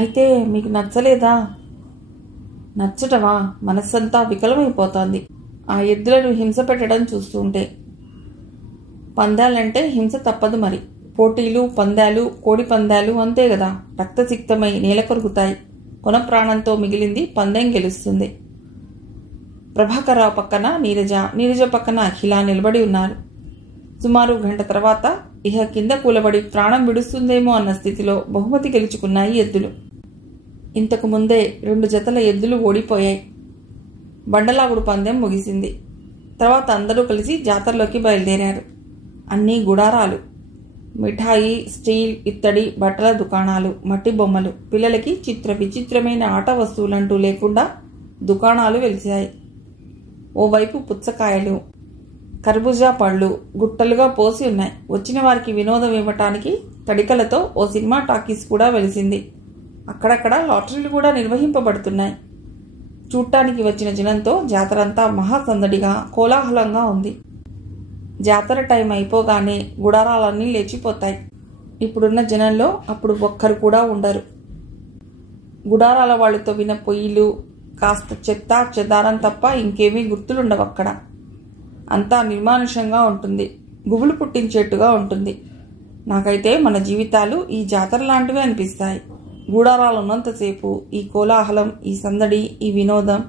అయితే మీకు నచ్చలేదా? నచ్చటమా? మనస్సంతా వికలమైపోతోంది ఆ ఎద్దులను హింస పెట్టడం చూస్తుంటే. పందాలంటే హింస తప్పదు మరి. పోటీలు, పందాలు, కోడి పందాలు అంతే గదా, రక్తసిక్తమై నేల కొరుకుతాయి. కొన ప్రాణంతో మిగిలింది పందెం గెలుస్తుంది. ప్రభాకర్రావు పక్కన నీరజ పక్కన అఖిల నిలబడి ఉన్నారు. సుమారు గంట తర్వాత ఇహ కింద కూలబడి ప్రాణం విడుస్తుందేమో అన్న స్థితిలో బహుమతి గెలుచుకున్నాయి ఎద్దులు. ఇంతకు ముందే 2 జతల ఎద్దులు ఓడిపోయాయి. బండలాగుడు పందెం ముగిసింది. తర్వాత అందరూ కలిసి జాతరలోకి బయలుదేరారు. అన్నీ గుడారాలు, మిఠాయి, స్టీల్, ఇత్తడి, బట్టల దుకాణాలు, మట్టి బొమ్మలు, పిల్లలకి చిత్ర విచిత్రమైన ఆట వస్తువులంటూ లేకుండా దుకాణాలు వెలిశాయి. ఓవైపు పుచ్చకాయలు, కర్బూజా పళ్ళు గుట్టలుగా పోసి ఉన్నాయి. వచ్చిన వారికి వినోదం ఇవ్వటానికి తడికలతో ఓ సినిమా టాకీస్ కూడా వెలిసింది. అక్కడక్కడ లాటరీలు కూడా నిర్వహింపబడుతున్నాయి. చూడటానికి వచ్చిన జనంతో జాతరంతా మహాసందడిగా కోలాహలంగా ఉంది. జాతర టైం అయిపోగానే గుడారాలన్నీ లేచిపోతాయి. ఇప్పుడున్న జనంలో అప్పుడు ఒక్కరు కూడా ఉండరు. గుడారాల వాళ్ళతో విన పొయ్యిలు, కాస్త చెత్త చెదారం తప్ప ఇంకేమీ గుర్తులుండవక్కడ. అంతా నిర్మానుషంగా ఉంటుంది, గుబులు పుట్టించేట్టుగా ఉంటుంది. నాకైతే మన జీవితాలు ఈ జాతర లాంటివి అనిపిస్తాయి. గూడారాలు ఉన్నంతసేపు ఈ కోలాహలం, ఈ సందడి, ఈ వినోదం,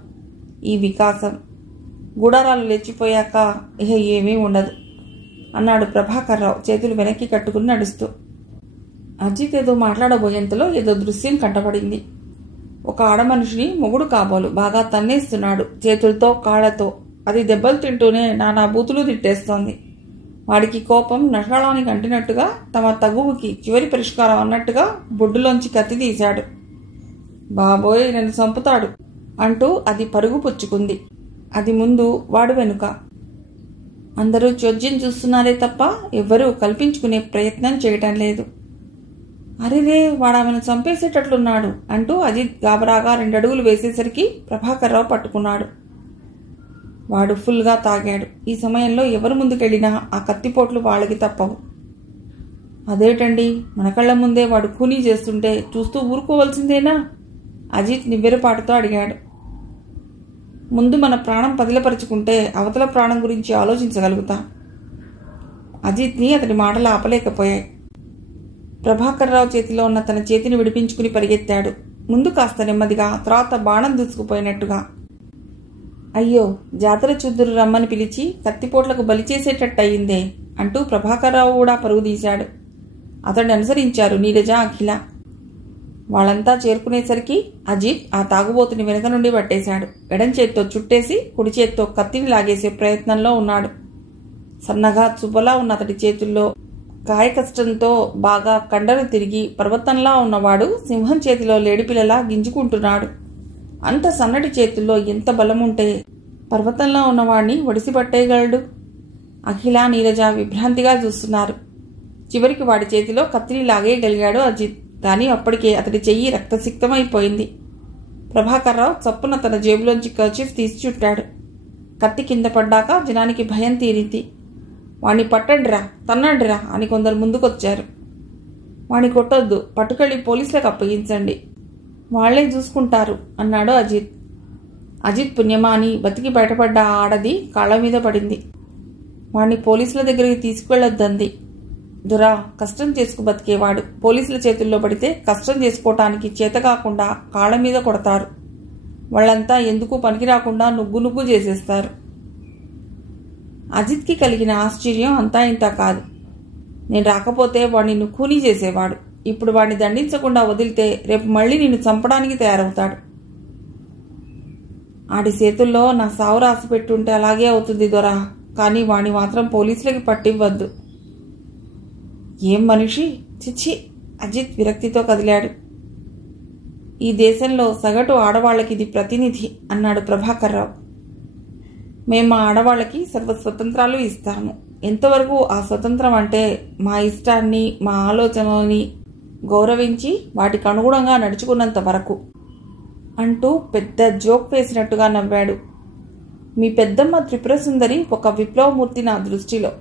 ఈ వికాసం. గూడారాలు లేచిపోయాక ఇహ ఏమీ ఉండదు అన్నాడు ప్రభాకర్రావు చేతులు వెనక్కి కట్టుకుని నడుస్తూ. అజిత్ ఏదో మాట్లాడబోయేంతలో ఏదో దృశ్యం కంటపడింది. ఒక ఆడమనిషిని మొగుడు కాబోలు బాగా తన్నేస్తున్నాడు చేతులతో, కాళ్లతో. అది దెబ్బలు తింటూనే నానా బూతులు తిట్టేస్తోంది. వాడికి కోపం నషాళానికి అంటినట్టుగా, తమ తగువుకి చివరి పరిష్కారం అన్నట్టుగా బొడ్డులోంచి కత్తి తీశాడు. బాబోయ్, నన్ను చంపుతాడు అంటూ అది పరుగు పుచ్చుకుంది. అది ముందు, వాడు వెనుక. అందరూ చోద్యం చూస్తున్నారే తప్ప ఎవ్వరూ కల్పించుకునే ప్రయత్నం చేయటం లేదు. అరేరే, వాడామెను చంపేసేటట్లున్నాడు అంటూ అజిత్ గాబరాగా 2 అడుగులు వేసేసరికి ప్రభాకర్రావు పట్టుకున్నాడు. వాడు ఫుల్గా తాగాడు. ఈ సమయంలో ఎవరు ముందుకెళ్ళినా ఆ కత్తిపోట్లు వాళ్ళకి తప్పవు. అదేటండి, మన కళ్ళ ముందే వాడు ఖూనీ చేస్తుంటే చూస్తూ ఊరుకోవలసిందేనా? అజిత్ నివ్వెరపాటుతో అడిగాడు. ముందు మన ప్రాణం పదిలపరుచుకుంటే అవతల ప్రాణం గురించి ఆలోచించగలుగుతా. అజిత్ని అతడి మాటలు ఆపలేకపోయాయి. ప్రభాకర్రావు చేతిలో ఉన్న తన చేతిని విడిపించుకుని పరిగెత్తాడు. ముందు కాస్త నెమ్మదిగా, తర్వాత బాణం దూసుకుపోయినట్టుగా. అయ్యో, జాతర చూద్దురు రమ్మని పిలిచి కత్తిపోట్లకు బలి చేసేటట్టయిందే అంటూ ప్రభాకర్రావు కూడా పరుగు తీశాడు. అతడిని అనుసరించారు నీరజ, అఖిల. వాళ్ళంతా చేరుకునేసరికి అజిత్ ఆ తాగుబోతుని వెనక నుండి పట్టేశాడు. ఎడం చేత్తో చుట్టేసి కుడి చేత్తో కత్తిని లాగేసే ప్రయత్నంలో ఉన్నాడు. సన్నగా చుబ్బలా ఉన్న అతడి చేతుల్లో కాయకష్టంతో బాగా కండలు తిరిగి పర్వతంలా ఉన్నవాడు సింహం చేతిలో లేడిపిల్లలా గింజుకుంటున్నాడు. అంత సన్నటి చేతుల్లో ఎంత బలముంటే పర్వతంలా ఉన్నవాడిని ఒడిసిపట్టేయగలడు? అఖిల, నీరజ విభ్రాంతిగా చూస్తున్నారు. చివరికి వాడి చేతిలో కత్తిని లాగేయగలిగాడు అజిత్. కానీ అప్పటికే అతడి చెయ్యి రక్తసిక్తమైపోయింది. ప్రభాకర్రావు చప్పున తన జేబులోంచి కర్చీఫ్ తీసి చుట్టాడు. కత్తి కింద పడ్డాక జనానికి భయం తీరింది. వాణ్ణి పట్టండిరా, తన్నండిరా అని కొందరు ముందుకొచ్చారు. వాణ్ణి కొట్టొద్దు, పట్టుకెళ్ళి పోలీసులకు అప్పగించండి, వాళ్లే చూసుకుంటారు అన్నాడు అజిత్. అజిత్ పుణ్యమాని బతికి బయటపడ్డ ఆడది కాళ్ల మీద పడింది. వాణ్ణి పోలీసుల దగ్గరికి తీసుకువెళ్ళొద్దంది. దురా, కష్టం చేసుకు బతికేవాడు పోలీసుల చేతుల్లో పడితే కష్టం చేసుకోవటానికి చేతకాకుండా కాళ్ల మీద కొడతారు. వాళ్ళంతా ఎందుకు పనికిరాకుండా నుగ్గు చేసేస్తారు. అజిత్కి కలిగిన ఆశ్చర్యం అంతా ఇంత కాదు. నేను రాకపోతే వాడిని నుఖూనీ చేసేవాడు. ఇప్పుడు వాడిని దండించకుండా వదిలితే రేపు మళ్ళీ నిన్ను చంపడానికి తయారవుతాడు. ఆడి చేతుల్లో నా సావు రాసి పెట్టుంటే అలాగే అవుతుంది దొరా. కానీ వాణ్ణి మాత్రం పోలీసులకి పట్టివ్వద్దు. ఏం మనిషి, చిచ్చి. అజిత్ విరక్తితో కదిలాడు. ఈ దేశంలో సగటు ఆడవాళ్ళకి ఇది ప్రతినిధి అన్నాడు ప్రభాకర్ రావు. మేము మా ఆడవాళ్ళకి సర్వ స్వతంత్రాలు ఇస్తాము. ఎంతవరకు ఆ స్వతంత్రం అంటే మా ఇష్టాన్ని, మా ఆలోచనల్ని గౌరవించి వాటికి అనుగుణంగా నడుచుకున్నంత వరకు అంటూ పెద్ద జోక్ వేసినట్టుగా నవ్వాడు. మీ పెద్దమ్మ త్రిపురసుందరి ఒక విప్లవమూర్తి నా దృష్టిలో.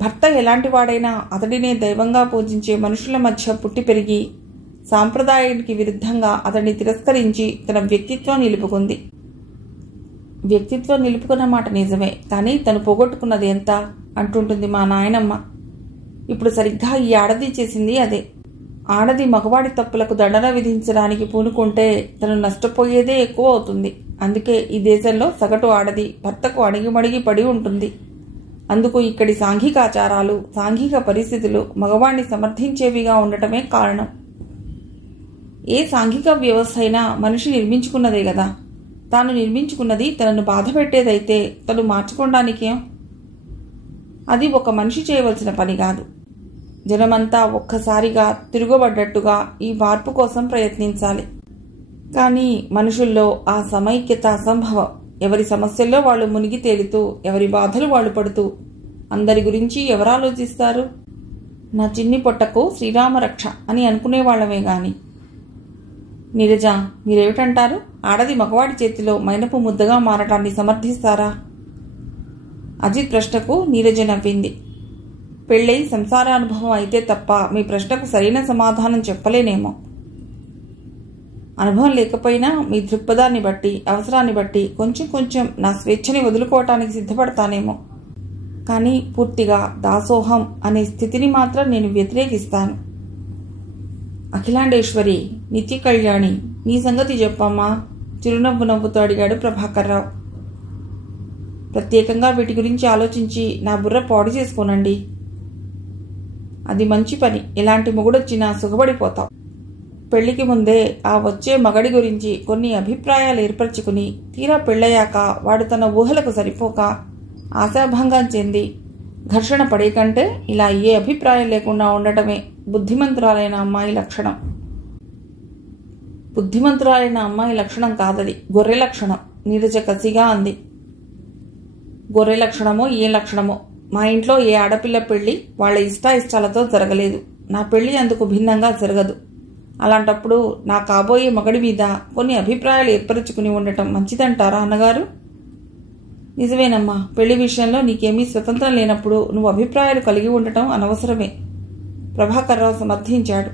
భర్త ఎలాంటి వాడైనా అతడినే దైవంగా పూజించే మనుషుల మధ్య పుట్టి పెరిగి సాంప్రదాయానికి విరుద్ధంగా అతడిని తిరస్కరించి తన వ్యక్తిత్వం నిలుపుకుంది. వ్యక్తిత్వం నిలుపుకున్న మాట నిజమే, కానీ తను పోగొట్టుకున్నది ఎంత అంటుంటుంది మా నాయనమ్మ. ఇప్పుడు సరిగ్గా ఈ ఆడది చేసింది అదే. ఆడది మగవాడి తప్పులకు దండన విధించడానికి పూనుకుంటే తను నష్టపోయేదే ఎక్కువ అవుతుంది. అందుకే ఈ దేశంలో సగటు ఆడది భర్తకు అణిగిమణిగి పడి ఉంటుంది. అందుకు ఇక్కడి సాంఘికాచారాలు, సాంఘిక పరిస్థితులు మగవాణ్ణి సమర్థించేవిగా ఉండటమే కారణం. ఏ సాంఘిక వ్యవస్థ అయినా మనిషి నిర్మించుకున్నదే కదా. తాను నిర్మించుకున్నది తనను బాధ పెట్టేదైతే తను మార్చుకోవడానికేం? అది ఒక మనిషి చేయవలసిన పని కాదు. జనమంతా ఒక్కసారిగా తిరుగుబడ్డట్టుగా ఈ మార్పు కోసం ప్రయత్నించాలి. కానీ మనుషుల్లో ఆ సమైక్యత అసంభవం. ఎవరి సమస్యల్లో వాళ్ళు మునిగి తేలుతూ, ఎవరి బాధలు వాళ్ళు పడుతూ అందరి గురించి ఎవరు ఆలోచిస్తారు? నా చిన్ని పొట్టకు శ్రీరామ రక్ష అని అనుకునేవాళ్లమే గాని. నీరజ, మీరేమిటంటారు? ఆడది మగవాడి చేతిలో మైనపు ముద్దగా మారటాన్ని సమర్థిస్తారా? అజిత్ ప్రశ్నకు నీరజ నవ్వింది. పెళ్ళై సంసారానుభవం అయితే తప్ప మీ ప్రశ్నకు సరైన సమాధానం చెప్పలేనేమో. అనుభవం లేకపోయినా మీ దృక్పథాన్ని బట్టి, అవసరాన్ని బట్టి కొంచెం కొంచెం నా స్వేచ్ఛని వదులుకోవటానికి సిద్ధపడతానేమో. కానీ పూర్తిగా దాసోహం అనే స్థితిని మాత్రం నేను వ్యతిరేకిస్తాను. అఖిలాండేశ్వరి, నిత్య కళ్యాణి, నీ సంగతి చెప్పమ్మా, చిరునవ్వు నవ్వుతూ అడిగాడు ప్రభాకర్ రావు. ప్రత్యేకంగా వీటి గురించి ఆలోచించి నా బుర్ర పాడు చేసుకోనండి. అది మంచి పని. ఎలాంటి మొగుడొచ్చినా సుఖపడిపోతావు. పెళ్లికి ముందే ఆ వచ్చే మగడి గురించి కొన్ని అభిప్రాయాలు ఏర్పరచుకుని తీరా పెళ్ళయ్యాక వాడు తన ఊహలకు సరిపోక ఆశాభంగం చెంది ఘర్షణ పడే కంటే ఇలా ఏ అభిప్రాయం లేకుండా ఉండటమే బుద్ధిమంతురాలైన అమ్మాయి లక్షణం. బుద్ధిమంతురాలైన అమ్మాయి లక్షణం కాదది, గొర్రె లక్షణం. నీరజ కసిగా అంది. గొర్రె లక్షణమో ఏ లక్షణమో. మా ఇంట్లో ఏ ఆడపిల్ల పెళ్లి వాళ్ళ ఇష్టాయిష్టాలతో జరగలేదు. నా పెళ్లి అందుకు భిన్నంగా జరగదు. అలాంటప్పుడు నా కాబోయే మగడి మీద కొన్ని అభిప్రాయాలు ఏర్పరచుకుని ఉండటం మంచిదంటారా అన్నగారు? నిజమేనమ్మా, పెళ్లి విషయంలో నీకేమీ స్వతంత్రం లేనప్పుడు నువ్వు అభిప్రాయాలు కలిగి ఉండటం అనవసరమే, ప్రభాకర్ రావు సమర్థించాడు.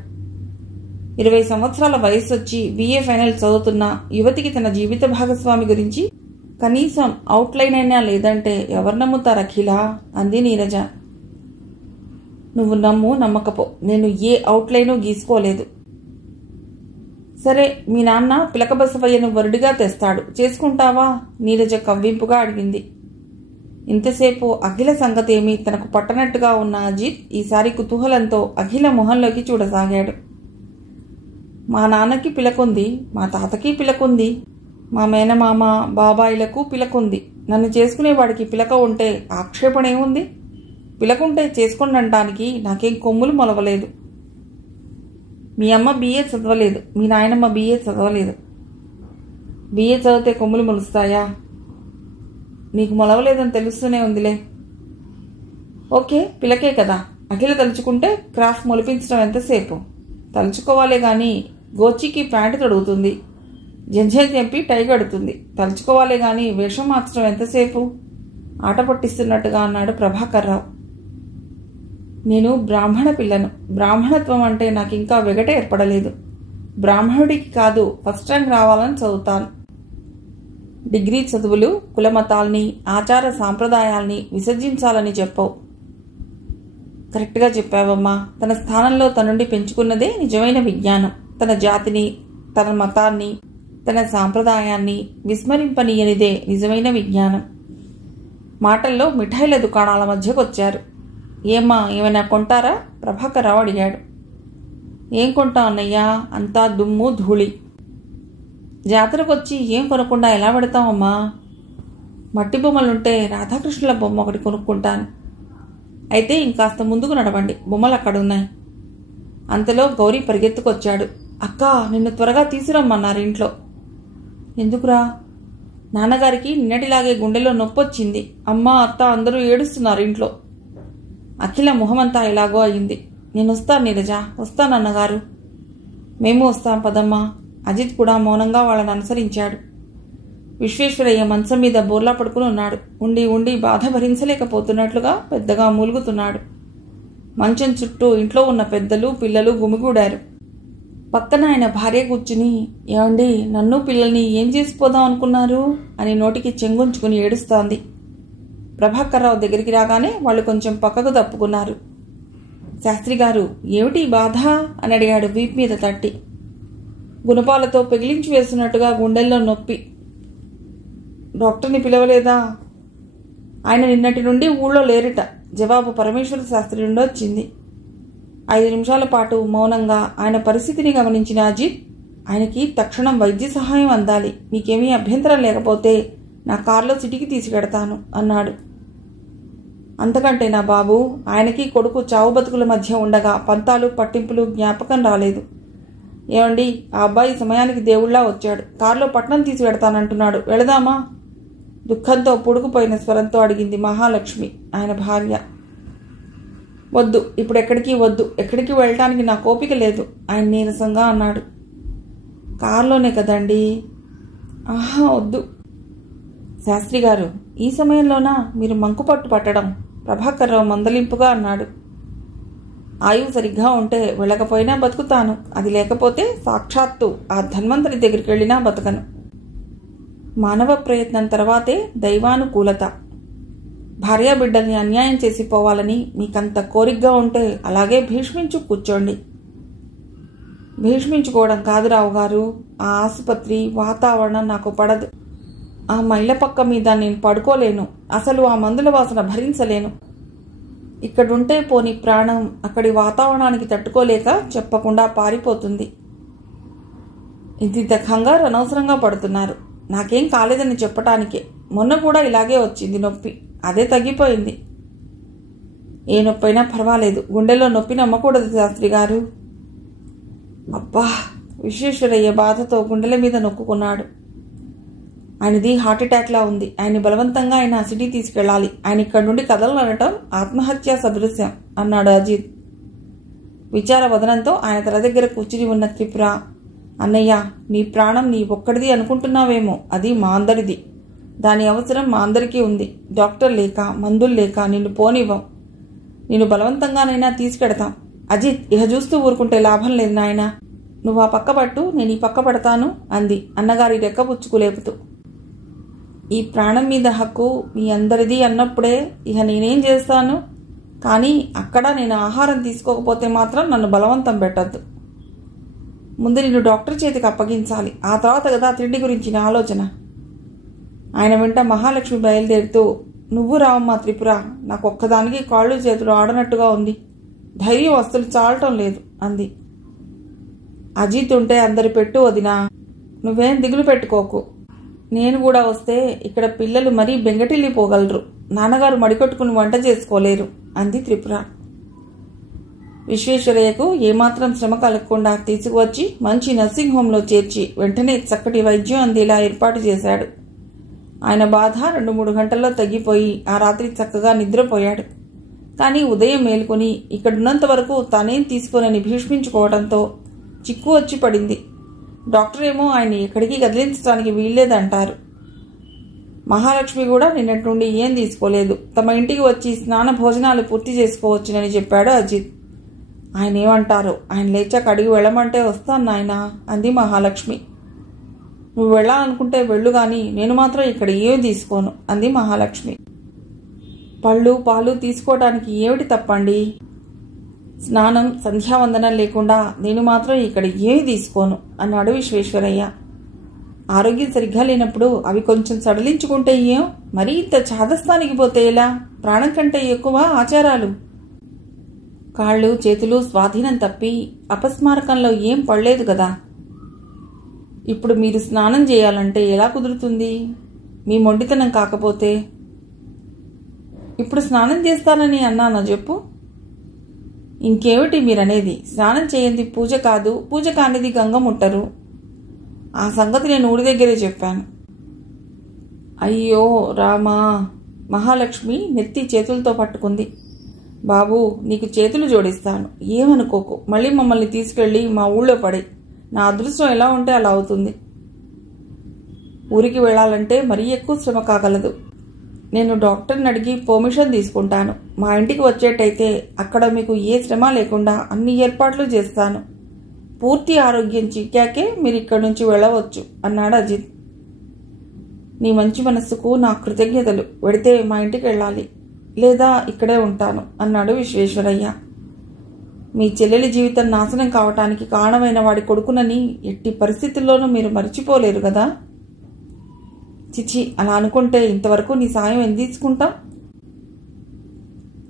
20 సంవత్సరాల వయసు వచ్చి BA ఫైనల్ చదువుతున్న యువతికి తన జీవిత భాగస్వామి గురించి కనీసం అవుట్లైన్ అయినా లేదంటే ఎవరు నమ్ముతారు అఖిల? అంది నీరజ. నువ్వు నమ్ము నమ్మకపో, నేను ఏ అవుట్లైను గీసుకోలేదు. సరే, మీ నాన్న పిలకబసవయ్యను వరుడిగా తెస్తాడు, చేసుకుంటావా? నీరజ కవ్వింపుగా అడిగింది. ఇంతసేపు అఖిల సంగతేమీ తనకు పట్టనట్టుగా ఉన్న అజిత్ ఈసారి కుతూహలంతో అఖిల మొహంలోకి చూడసాగాడు. మా నాన్నకి పిలకుంది, మా తాతకి పిలకుంది, మా మేనమామ బాబాయిలకు పిలకుంది. నన్ను చేసుకునేవాడికి పిలక ఉంటే ఆక్షేపణేముంది? పిలకుంటే చేసుకొనంటానికి నాకేం కొమ్ములు మొలవలేదు. మీ అమ్మ BA చదవలేదు, మీ నాయనమ్మ BA చదవలేదు. BA చదివితే కొమ్ములు మొలుస్తాయా? నీకు మొలవలేదని తెలుస్తూనే ఉందిలే. ఓకే, పిలకే కదా. అఖిల తలుచుకుంటే క్రాఫ్ మొలిపించడం ఎంతసేపు? తలుచుకోవాలే గాని గోచికి ప్యాంటు తొడుగుతుంది, జంజం తెంపి టై కడుతుంది. తలుచుకోవాలే గాని వేషం మార్చడం ఎంతసేపు? ఆట పట్టిస్తున్నట్టుగా అన్నాడు ప్రభాకర్ రావు. నేను బ్రాహ్మణ పిల్లను. బ్రాహ్మణత్వం అంటే నాకింకా వెగట ఏర్పడలేదు. బ్రాహ్మణుడికి కాదు, ఫస్ట్ ర్యాంక్ రావాలని చదువుతాను. డిగ్రీ చదువులు కులమతాల్ని, ఆచార సాంప్రదాయాల్ని విసర్జించాలని చెప్పవు. కరెక్ట్గా చెప్పావమ్మా. తన స్థానంలో తనుండి పెంచుకున్నదే నిజమైన విజ్ఞానం. తన జాతిని, తన మతాన్ని, తన సాంప్రదాయాన్ని విస్మరింపనీయనిదే నిజమైన విజ్ఞానం. మాటల్లో మిఠాయిల దుకాణాల మధ్యకొచ్చారు. ఏమ్మా, ఏమైనా కొంటారా? ప్రభాకర్ రావు అడిగాడు. ఏం కొంటాం అన్నయ్యా, అంతా దుమ్ము ధూళి. జాతరకొచ్చి ఏం కొనకుండా ఎలా పెడతామమ్మా? మట్టి బొమ్మలుంటే రాధాకృష్ణుల బొమ్మ ఒకటి కొనుక్కుంటాను. అయితే ఇంకాస్త ముందుకు నడవండి, బొమ్మలు అక్కడున్నాయి. అంతలో గౌరీ పరిగెత్తుకొచ్చాడు. అక్క, నిన్ను త్వరగా తీసుకురమ్మన్నారు ఇంట్లో. ఎందుకురా? నాన్నగారికి నిన్నటిలాగే గుండెలో నొప్పొచ్చింది. అమ్మ, అత్త అందరూ ఏడుస్తున్నారు ఇంట్లో. అఖిల మొహమంతా ఎలాగో అయింది. నేను వస్తాను నీరజ, వస్తానన్నగారు. మేము వస్తాం పదమ్మా. అజిత్ కూడా మౌనంగా వాళ్ళని అనుసరించాడు. విశ్వేశ్వరయ్య మంచం మీద బోర్లా పడుకుని ఉన్నాడు. ఉండి ఉండి బాధ భరించలేకపోతున్నట్లుగా పెద్దగా మూలుగుతున్నాడు. మంచం చుట్టూ ఇంట్లో ఉన్న పెద్దలు పిల్లలు గుమిగూడారు. పక్కన ఆయన భార్య కూర్చుని, ఏమండి, నన్ను పిల్లల్ని ఏం చేసిపోదాం అనుకున్నారు అని నోటికి చెంగుంచుకుని ఏడుస్తోంది. ప్రభాకర్రావు దగ్గరికి రాగానే వాళ్ళు కొంచెం పక్కకు తప్పుకున్నారు. శాస్త్రి గారు, ఏమిటి బాధ అని అడిగాడు వీపు మీద తట్టి. గుణపాలతో పెగిలించి వేస్తున్నట్టుగా గుండెల్లో నొప్పి. డాక్టర్ని పిలవలేదా? ఆయన నిన్నటి నుండి ఊళ్ళో లేరట. జవాబు పరమేశ్వర శాస్త్రి నుండి వచ్చింది. 5 నిమిషాల పాటు మౌనంగా ఆయన పరిస్థితిని గమనించిన అజిత్, ఆయనకి తక్షణం వైద్య సహాయం అందాలి. మీకేమీ అభ్యంతరం లేకపోతే నా కారులో సిటీకి తీసుకెడతాను అన్నాడు. అంతకంటే నా బాబు, ఆయనకి కొడుకు చావు బతుకుల మధ్య ఉండగా పంతాలు పట్టింపులు జ్ఞాపకం రాలేదు. ఏమండి, ఆ అబ్బాయి సమయానికి దేవుళ్లా వచ్చాడు. కారులో పట్నం తీసుకెడతానంటున్నాడు. వెళదామా? దుఃఖంతో పుడుకుపోయిన స్వరంతో అడిగింది మహాలక్ష్మి, ఆయన భార్య. వద్దు, ఇప్పుడు ఎక్కడికి వద్దు. ఎక్కడికి వెళ్ళటానికి నా కోపిక లేదు, ఆయన నీరసంగా అన్నాడు. కారులోనే కదండి. ఆహా, వద్దు. శాస్త్రి గారు, ఈ సమయంలోనా మీరు మంకుపట్టు పట్టడం? ప్రభాకర్రావు మందలింపుగా అన్నాడు. ఆయువు సరిగ్గా ఉంటే వెళ్ళకపోయినా బతుకుతాను. అది లేకపోతే సాక్షాత్తు ఆ ధన్వంతరి దగ్గరికి వెళ్ళినా బతకను. మానవ ప్రయత్నం తర్వాతే దైవానుకూలత. భార్యాబిడ్డల్ని అన్యాయం చేసిపోవాలని మీకంత కోరికగా ఉంటే అలాగే భీష్మించు కూర్చోండి. భీష్మించుకోవడం కాదు రావు గారు, ఆ ఆసుపత్రి వాతావరణం నాకు పడదు. ఆ మైళ్ళ పక్క మీద నేను పడుకోలేను. అసలు ఆ మందుల వాసన భరించలేను. ఇక్కడుంటే పోని ప్రాణం అక్కడి వాతావరణానికి తట్టుకోలేక చెప్పకుండా పారిపోతుంది. ఇంత కంగారు అనవసరంగా పడుతున్నారు. నాకేం కాలేదని చెప్పటానికే. మొన్న కూడా ఇలాగే వచ్చింది నొప్పి, అదే తగ్గిపోయింది. ఏ నొప్పైనా పర్వాలేదు, గుండెలో నొప్పి నమ్మకూడదు శాస్త్రి గారు. అబ్బా! విశ్వేశ్వరయ్య బాధతో గుండెల మీద నొక్కుకున్నాడు. ఆయనది హార్ట్అటాక్లా ఉంది. ఆయన్ని బలవంతంగా ఆయన సిటీ తీసుకెళ్లాలి. ఆయన ఇక్కడి నుండి కదలనటం ఆత్మహత్యా సదృశ్యం అన్నాడు అజిత్. విచార వదనంతో ఆయన తల దగ్గర కూర్చుని ఉన్న త్రిపుర, అన్నయ్య, నీ ప్రాణం నీ ఒక్కడిది అనుకుంటున్నావేమో, అది మా అందరిది. దాని అవసరం మా అందరికీ ఉంది. డాక్టర్ లేక మందులు లేక నిన్ను పోనివ్వం. నిన్ను బలవంతంగానైనా తీసుకెడతాం. అజిత్, ఇహ చూస్తూ ఊరుకుంటే లాభం లేదు నాయన. నువ్వు ఆ పక్క పట్టు, నేను ఈ పక్క పడతాను అంది అన్నగారి రెక్కపుచ్చుకు లేపుతూ. ఈ ప్రాణం మీద హక్కు మీ అందరిది అన్నప్పుడే ఇహ నేనేం చేస్తాను? కానీ అక్కడ నేను ఆహారం తీసుకోకపోతే మాత్రం నన్ను బలవంతం పెట్టద్దు. ముందు నిన్ను డాక్టర్ చేతికి అప్పగించాలి. ఆ తర్వాత కదా తిండి గురించిన ఆలోచన. ఆయన వెంట మహాలక్ష్మి బయలుదేరుతూ, నువ్వు రావమ్మా త్రిపుర, నాకు ఒక్కదానికి కాళ్ళు చేతులు ఆడనట్టుగా ఉంది. ధైర్యం వస్తువులు చాలటం లేదు అంది. అజిత్ ఉంటే అందరి పెట్టు వదినా, నువ్వేం దిగులు పెట్టుకోకు. నేను కూడా వస్తే ఇక్కడ పిల్లలు మరీ బెంగటిల్లిపోగలరు. నాన్నగారు మడికొట్టుకుని వంట చేసుకోలేరు అంది త్రిపుర. విశ్వేశ్వరయ్యకు ఏమాత్రం శ్రమ కలగకుండా తీసుకువచ్చి మంచి నర్సింగ్ హోంలో చేర్చి వెంటనే చక్కటి వైద్యం అందేలా ఏర్పాటు చేశాడు. ఆయన బాధ 2-3 గంటల్లో తగ్గిపోయి ఆ రాత్రి చక్కగా నిద్రపోయాడు. కానీ ఉదయం మేల్కొని ఇక్కడున్నంత వరకు తానేం తీసుకోనని భీష్మించుకోవడంతో చిక్కు వచ్చి పడింది. డాక్టర్ ఏమో ఆయన ఎక్కడికి కదిలించడానికి వీల్లేదంటారు. మహాలక్ష్మి కూడా నిన్నటి నుండి ఏం తీసుకోలేదు. తమ ఇంటికి వచ్చి స్నాన భోజనాలు పూర్తి చేసుకోవచ్చునని చెప్పాడు అజిత్. ఆయన ఏమంటారో, ఆయన లేచాక అడిగి వెళ్ళమంటే వస్తాను నాయనా అంది మహాలక్ష్మి. నువ్వు వెళ్ళాలనుకుంటే వెళ్ళు గాని నేను మాత్రం ఇక్కడ ఏమి తీసుకోను అంది మహాలక్ష్మి. పళ్ళు పాలు తీసుకోవడానికి ఏమిటి తప్పండి? స్నానం సంధ్యావందనం లేకుండా నేను మాత్రం ఇక్కడ ఏమి తీసుకోను అన్నాడు విశ్వేశ్వరయ్య. ఆరోగ్యం సరిగ్గా లేనప్పుడు అవి కొంచెం సడలించుకుంటే ఏం? మరీ ఇంత చాదస్తానికి పోతే ఎలా? ప్రాణం కంటే ఎక్కువ ఆచారాలు. కాళ్ళు చేతులు స్వాధీనం తప్పి అపస్మారకంలో ఏం పడలేదు కదా. ఇప్పుడు మీరు స్నానం చేయాలంటే ఎలా కుదురుతుంది? మీ మొండితనం కాకపోతే. ఇప్పుడు స్నానం చేస్తానని అన్నానా చెప్పు? ఇంకేమిటి మీరనేది? స్నానం చేయండి పూజ కాదు, పూజ కానిది గంగ ముట్టరు. ఆ సంగతి నేను ఊరి దగ్గరే చెప్పాను. అయ్యో రామా! మహాలక్ష్మి నెత్తి చేతులతో పట్టుకుంది. బాబూ, నీకు చేతులు జోడిస్తాను, ఏమనుకోకు. మళ్ళీ మమ్మల్ని తీసుకెళ్ళి మా ఊళ్ళో పడే. నా అదృష్టం ఎలా ఉంటే అలా అవుతుంది. ఊరికి వెళ్ళాలంటే మరీ ఎక్కువ శ్రమ కాగలదు. నేను డాక్టర్ని అడిగి పర్మిషన్ తీసుకుంటాను. మా ఇంటికి వచ్చేటైతే అక్కడ మీకు ఏ శ్రమ లేకుండా అన్ని ఏర్పాట్లు చేస్తాను. పూర్తి ఆరోగ్యం చిక్కాకే మీరు ఇక్కడి నుంచి వెళ్ళవచ్చు అన్నాడు అజిత్. నీ మంచి మనస్సుకు నా కృతజ్ఞతలు. వెడితే మా ఇంటికి వెళ్ళాలి, లేదా ఇక్కడే ఉంటాను అన్నాడు విశ్వేశ్వరయ్య. మీ చెల్లెలి జీవితం నాశనం కావటానికి కారణమైన వాడి కొడుకునని ఎట్టి పరిస్థితుల్లోనూ మీరు మర్చిపోలేరు కదా. చిచి, అలా అనుకుంటే ఇంతవరకు నీ సాయం ఎందుకు తీసుకుంటాం?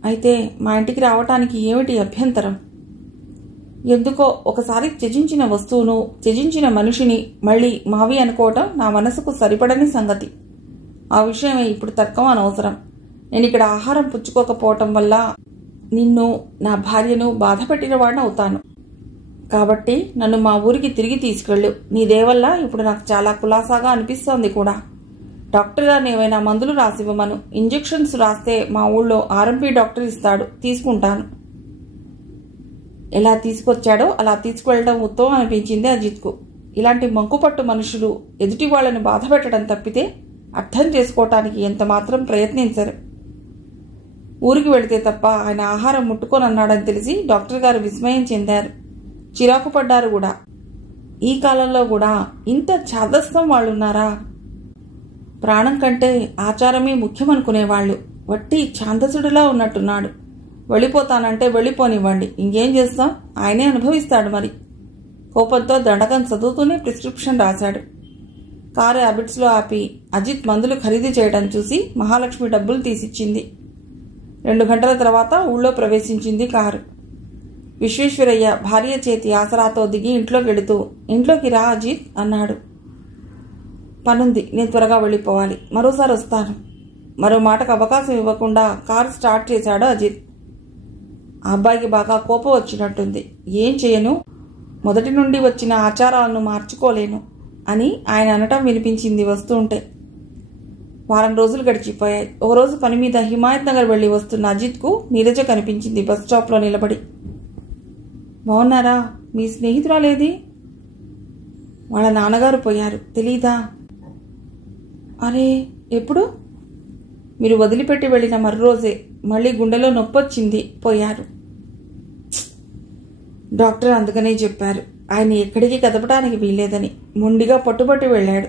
అయితే మా ఇంటికి రావటానికి ఏమిటి అభ్యంతరం? ఎందుకో ఒకసారి త్యజించిన వస్తువును, త్యజించిన మనిషిని మళ్ళీ మావి అనుకోవటం నా మనసుకు సరిపడని సంగతి. ఆ విషయమే ఇప్పుడు తర్కం అనవసరం. నేను ఇక్కడ ఆహారం పుచ్చుకోకపోవటం వల్ల నిన్ను, నా భార్యను బాధ పెట్టిన వాడిని అవుతాను. కాబట్టి నన్ను మా ఊరికి తిరిగి తీసుకెళ్ళు. నీ దేవల్ల ఇప్పుడు నాకు చాలా కులాసాగా అనిపిస్తోంది కూడా. డాక్టర్ గారిని ఏమైనా మందులు రాసివ్వమను. ఇంజెక్షన్స్ రాస్తే మా ఊళ్ళో ఆర్ఎంపీ డాక్టర్ ఇస్తాడు, తీసుకుంటాను. ఎలా తీసుకొచ్చాడో అలా తీసుకువెళ్ళడం ఉత్తమం అనిపించింది అజిత్కు. ఇలాంటి మంకుపట్టు మనుషులు ఎదుటి వాళ్లను బాధ పెట్టడం తప్పితే అర్థం చేసుకోవటానికి ఎంత మాత్రం ప్రయత్నించరు. ఊరికి వెళితే తప్ప ఆయన ఆహారం ముట్టుకోనన్నాడని తెలిసి డాక్టర్ గారు విస్మయం చెందారు, చిరాకు పడ్డారు కూడా. ఈ కాలంలో కూడా ఇంత ఛాదస్తం వాళ్ళున్నారా? ప్రాణం కంటే ఆచారమే ముఖ్యమనుకునేవాళ్లు. వట్టి ఛాందసుడిలా ఉన్నట్టున్నాడు. వెళ్ళిపోతానంటే వెళ్ళిపోనివ్వండి, ఇంకేం చేస్తాం, ఆయనే అనుభవిస్తాడు మరి. కోపంతో దండకం చదువుతూనే ప్రిస్క్రిప్షన్ రాశాడు. కారు హ్యాబిట్స్లో ఆపి అజిత్ మందులు ఖరీదు చేయడం చూసి మహాలక్ష్మి డబ్బులు తీసిచ్చింది. 2 గంటల తర్వాత ఊళ్ళో ప్రవేశించింది కారు. విశ్వేశ్వరయ్య భార్య చేతి ఆసరాతో దిగి ఇంట్లోకి వెళుతూ, ఇంట్లోకి రా అజిత్ అన్నాడు. పనుంది, నేను త్వరగా వెళ్ళిపోవాలి, మరోసారి వస్తాను. మరో మాటకు అవకాశం ఇవ్వకుండా కారు స్టార్ట్ చేశాడు అజిత్. ఆ అబ్బాయికి బాగా కోపం వచ్చినట్టుంది. ఏం చేయను, మొదటి నుండి వచ్చిన ఆచారాలను మార్చుకోలేను అని ఆయన అనటం వినిపించింది వస్తుంటే. వారం రోజులు గడిచిపోయాయి. ఓ రోజు పని మీద హిమాయత్ నగర్ వెళ్లి వస్తున్న అజిత్కు నీరజ కనిపించింది బస్ స్టాప్లో నిలబడి. బాగున్నారా? మీ స్నేహితురాలేది? వాళ్ళ నాన్నగారు పోయారు, తెలీదా? అరే, ఎప్పుడు? మీరు వదిలిపెట్టి వెళ్ళిన మర్రోజే. మళ్ళీ గుండెలో నొప్పొచ్చింది, పోయారు. డాక్టర్ అందుకనే చెప్పారు. ఆయన ఎక్కడికి కదపడానికి వీల్లేదని మొండిగా పట్టుబట్టి వెళ్ళాడు.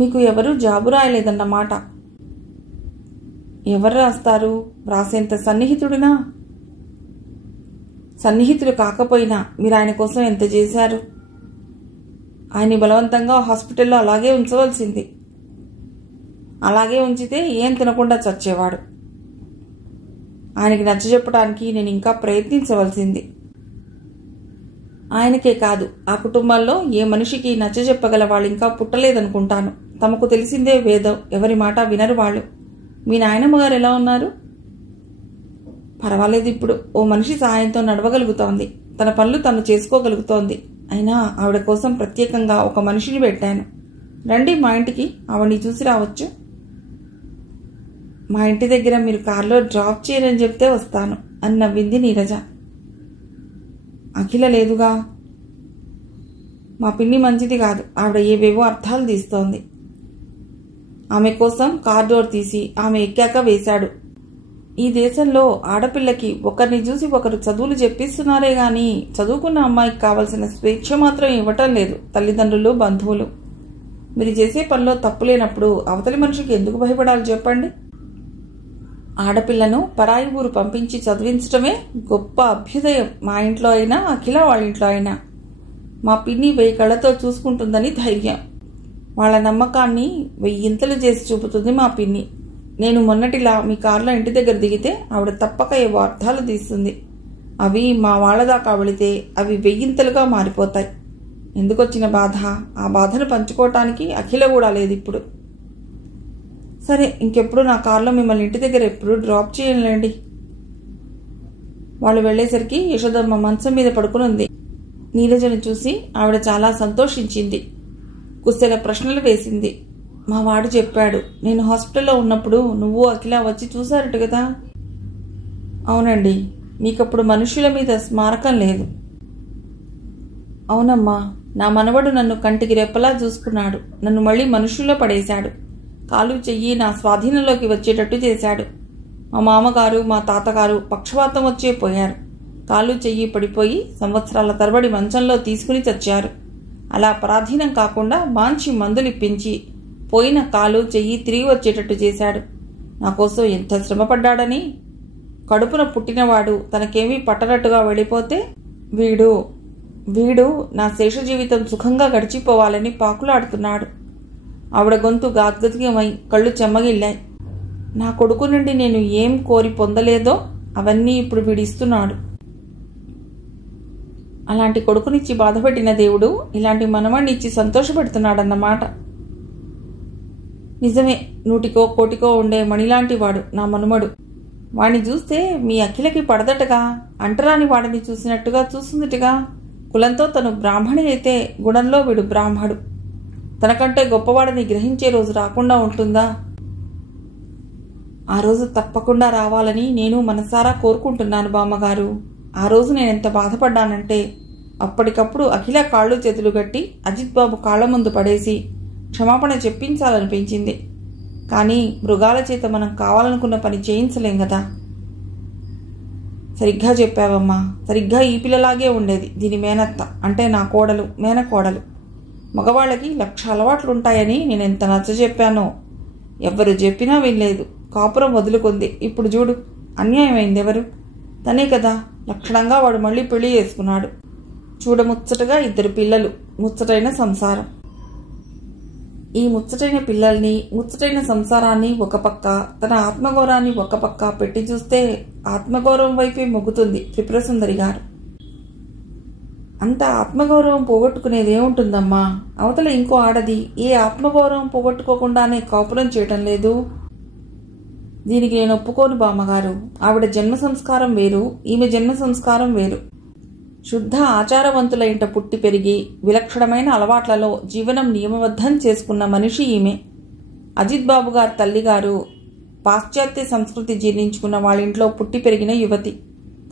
మీకు ఎవరూ జాబు రాయలేదన్నమాట. ఎవరు రాస్తారు? రాసేంత సన్నిహితుడినా? సన్నిహితులు కాకపోయినా మీరు ఆయన కోసం ఎంత చేశారు? ఆయన్ని బలవంతంగా హాస్పిటల్లో అలాగే ఉంచవలసింది. అలాగే ఉంచితే ఏం తినకుండా చచ్చేవాడు. ఆయనకి నచ్చజెప్పడానికి నేను ఇంకా ప్రయత్నించవలసింది. ఆయనకే కాదు, ఆ కుటుంబాల్లో ఏ మనిషికి నచ్చజెప్పగల వాళ్ళు ఇంకా పుట్టలేదనుకుంటాను. తమకు తెలిసిందే వేదం, ఎవరి మాట వినరు వాళ్ళు. మీ నాయనమ్మ గారు ఎలా ఉన్నారు? పర్వాలేదు, ఇప్పుడు ఓ మనిషి సహాయంతో నడవగలుగుతోంది, తన పనులు తను చేసుకోగలుగుతోంది. అయినా ఆవిడ కోసం ప్రత్యేకంగా ఒక మనిషిని పెట్టాను. రండి మా ఇంటికి, ఆవిడ్ని చూసి రావచ్చు. మా ఇంటి దగ్గర మీరు కారులో డ్రాప్ చేయరని చెప్తే వస్తాను అని నవ్వింది నీరజ. అఖిల లేదుగా. మా పిన్ని మంచిది కాదు, ఆవిడ ఏవేవో అర్థాలు తీస్తోంది. ఆమె కోసం కార్ డోర్ తీసి ఆమె ఎక్కాక వేశాడు. ఈ దేశంలో ఆడపిల్లకి ఒకరిని చూసి ఒకరు చదువులు చెప్పిస్తున్నారే గాని చదువుకున్న అమ్మాయికి కావలసిన స్వేచ్ఛ మాత్రం ఇవ్వటం లేదు తల్లిదండ్రులు, బంధువులు. మీరు చేసే పనిలో తప్పు లేనప్పుడు అవతలి మనిషికి ఎందుకు భయపడాలి చెప్పండి? ఆడపిల్లను పరాయి ఊరు పంపించి చదివించడమే గొప్ప అభ్యుదయం. మా ఇంట్లో అయినా, అఖిల వాళ్ళ ఇంట్లో అయినా. మా పిన్ని 1000 కళ్ళతో చూసుకుంటుందని ధైర్యం. వాళ్ళ నమ్మకాన్ని 1000 ఇంతలు చేసి చూపుతుంది మా పిన్ని. నేను మొన్నటిలా మీ కారులో ఇంటి దగ్గర దిగితే ఆవిడ తప్పక ఏవో అర్థాలు తీస్తుంది. అవి మా వాళ్ళ దాకా వెళితే అవి వెయ్యింతలుగా మారిపోతాయి. ఎందుకొచ్చిన బాధ? ఆ బాధను పంచుకోవటానికి అఖిల కూడా లేదు ఇప్పుడు. సరే, ఇంకెప్పుడు నా కారులో మిమ్మల్ని ఇంటి దగ్గర ఎప్పుడు డ్రాప్ చేయలేండి. వాళ్ళు వెళ్లేసరికి యశోదమ్మ మంచం మీద పడుకుని ఉంది. నీరజను చూసి ఆవిడ చాలా సంతోషించింది. కుశల ప్రశ్నలు వేసింది. మా వాడు చెప్పాడు, నేను హాస్పిటల్లో ఉన్నప్పుడు నువ్వు అఖిల వచ్చి చూశారట కదా. అవునండి, మీకప్పుడు మనుషుల మీద స్మారకం లేదు. అవునమ్మా, నా మనవడు నన్ను కంటికి రెప్పలా చూసుకున్నాడు. నన్ను మళ్ళీ మనుషుల్లో పడేశాడు. కాలు చెయ్యి నా స్వాధీనంలోకి వచ్చేటట్టు చేశాడు. మా మామగారు మా తాతగారు పక్షవాతం వచ్చే పోయారు. కాలు చెయ్యి పడిపోయి సంవత్సరాల తరబడి మంచంలో తీసుకుని చచ్చారు. అలా పరాధీనం కాకుండా మంచి మందులిప్పించి పోయిన కాలు చెయ్యి తిరిగి వచ్చేటట్టు చేశాడు. నాకోసం ఎంత శ్రమపడ్డాడని. కడుపున పుట్టినవాడు తనకేమీ పట్టనట్టుగా వెళ్ళిపోతే వీడు నా శేష జీవితం సుఖంగా గడిచిపోవాలని పాకులాడుతున్నాడు. ఆవిడ గొంతు గాద్గద్యమై కళ్ళు చెమ్మగిల్లాయి. నా కొడుకు నుండి నేను ఏం కోరి పొందలేదో అవన్నీ ఇప్పుడు వీడిస్తున్నాడు. అలాంటి కొడుకునిచ్చి బాధపెట్టిన దేవుడు ఇలాంటి మనవణ్ణిచ్చి సంతోషపెడుతున్నాడన్నమాట. నిజమే, 100కో 1,00,00,000 ఉండే మణిలాంటి వాడు నా మనుమడు. వాణ్ణి చూస్తే మీ అఖిలకి పడదటగా. అంటరాని వాడిని చూసినట్టుగా చూస్తుందిటగా. కులంతో తను బ్రాహ్మణి అయితే గుణంలో వీడు బ్రాహ్మడు. తనకంటే గొప్పవాడిని గ్రహించే రోజు రాకుండా ఉంటుందా? ఆ రోజు తప్పకుండా రావాలని నేను మనసారా కోరుకుంటున్నాను బామ్మగారు. ఆ రోజు నేనెంత బాధపడ్డానంటే అప్పటికప్పుడు అఖిల కాళ్ళు చేతులు గట్టి అజిత్ బాబు కాళ్ల ముందు పడేసి క్షమాపణ చెప్పించాలనిపించింది. కానీ మృగాల చేత మనం కావాలనుకున్న పని చేయించలేం కదా. సరిగ్గా చెప్పావమ్మా. సరిగ్గా ఈ పిల్లలాగే ఉండేది దీని మేనత్త, అంటే నా కోడలు, మేనకోడలు. మగవాళ్ళకి 1,00,000 అలవాట్లుంటాయని నేనెంత నచ్చజెప్పానో. ఎవ్వరు చెప్పినా వినలేదు. కాపురం వదులుకుంది. ఇప్పుడు చూడు, అన్యాయమైంది ఎవరు? తనే కదా. లక్షణంగా వాడు మళ్ళీ పెళ్లి చేసుకున్నాడు. చూడముచ్చటగా 2 పిల్లలు, ముచ్చటైన సంసారం. ఈ ముచ్చటైన పిల్లల్ని, ముచ్చటైన సంసారాన్ని ఒక పక్క, తన ఆత్మగౌరవాన్ని ఒక పక్క పెట్టి చూస్తే ఆత్మగౌరవం వైపే మొగ్గుతుంది త్రిపురసుందరి గారు. అంత ఆత్మగౌరవం పోగొట్టుకునేదేముంటుందమ్మా? అవతల ఇంకో ఆడది ఏ ఆత్మగౌరవం పోగొట్టుకోకుండానే కాపురం చేయటం లేదు. దీనికి నేను ఒప్పుకోను బామ్మగారు. ఆవిడ జన్మ సంస్కారం వేరు, ఈమె జన్మ సంస్కారం వేరు. శుద్ధ ఆచారవంతుల ఇంట పుట్టి పెరిగి విలక్షణమైన అలవాట్లలో జీవనం నియమబద్ధం చేసుకున్న మనిషి ఈమె. అజిత్ బాబు గారి తల్లిగారు పాశ్చాత్య సంస్కృతి జీర్ణించుకున్న వాళ్ళింట్లో పుట్టి పెరిగిన యువతి.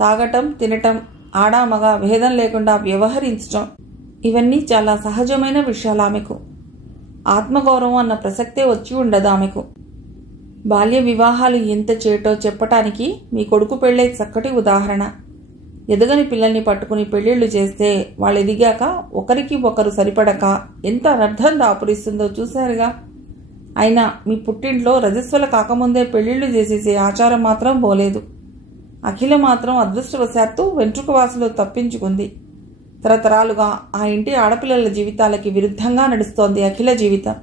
తాగటం, తినటం, ఆడామగ భేదం లేకుండా వ్యవహరించటం, ఇవన్నీ చాలా సహజమైన విషయాలు ఆమెకు. ఆత్మగౌరవం అన్న ప్రసక్తే వచ్చి ఉండదు ఆమెకు. బాల్య వివాహాలు ఎంత చేటో చెప్పటానికి మీ కొడుకు పెళ్ళే చక్కటి ఉదాహరణ. ఎదగని పిల్లల్ని పట్టుకుని పెళ్లిళ్లు చేస్తే వాళ్ళు ఎదిగాక ఒకరికి ఒకరు సరిపడక ఎంత అనర్థం దాపురిస్తుందో చూశారుగా. అయినా మీ పుట్టింట్లో రజస్వల కాకముందే పెళ్లిళ్లు చేసేసే ఆచారం మాత్రం పోలేదు. అఖిల మాత్రం అదృష్టవశాత్తు వెంట్రుకవాసులో తప్పించుకుంది. తరతరాలుగా ఆ ఇంటి ఆడపిల్లల జీవితాలకి విరుద్ధంగా నడుస్తోంది అఖిల జీవితం.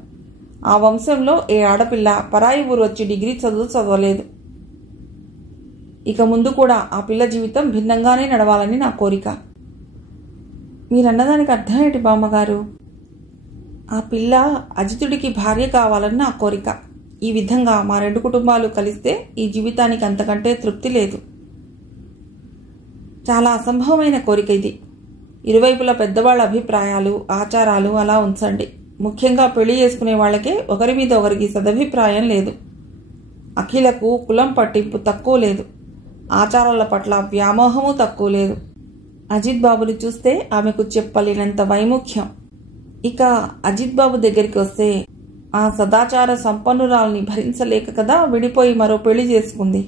ఆ వంశంలో ఏ ఆడపిల్ల పరాయి ఊరు వచ్చి డిగ్రీ చదవలేదు. ఇక ముందు కూడా ఆ పిల్ల జీవితం భిన్నంగానే నడవాలని నా కోరిక. మీరన్నదానికి అర్థం ఏంటి బామ్మగారు? ఆ పిల్ల అజితుడికి భార్య కావాలని నా కోరిక. ఈ విధంగా మా 2 కుటుంబాలు కలిస్తే ఈ జీవితానికి అంతకంటే తృప్తి లేదు. చాలా అసంభవమైన కోరిక ఇది. ఇరువైపుల పెద్దవాళ్ల అభిప్రాయాలు, ఆచారాలు అలా ఉంచండి. ముఖ్యంగా పెళ్లి చేసుకునే వాళ్ళకే ఒకరి మీద ఒకరికి సదభిప్రాయం లేదు. అఖిలకు కులం పట్టింపు తక్కువ లేదు. ఆచారాల పట్ల వ్యామోహము తక్కువ లేదు. అజిత్ బాబుని చూస్తే ఆమెకు చెప్పలేనంత వైముఖ్యం. ఇక అజిత్ బాబు దగ్గరికి వస్తే ఆ సదాచార సంపన్నురాల్ని భరించలేక కదా విడిపోయి మరో పెళ్లి చేసుకుంది.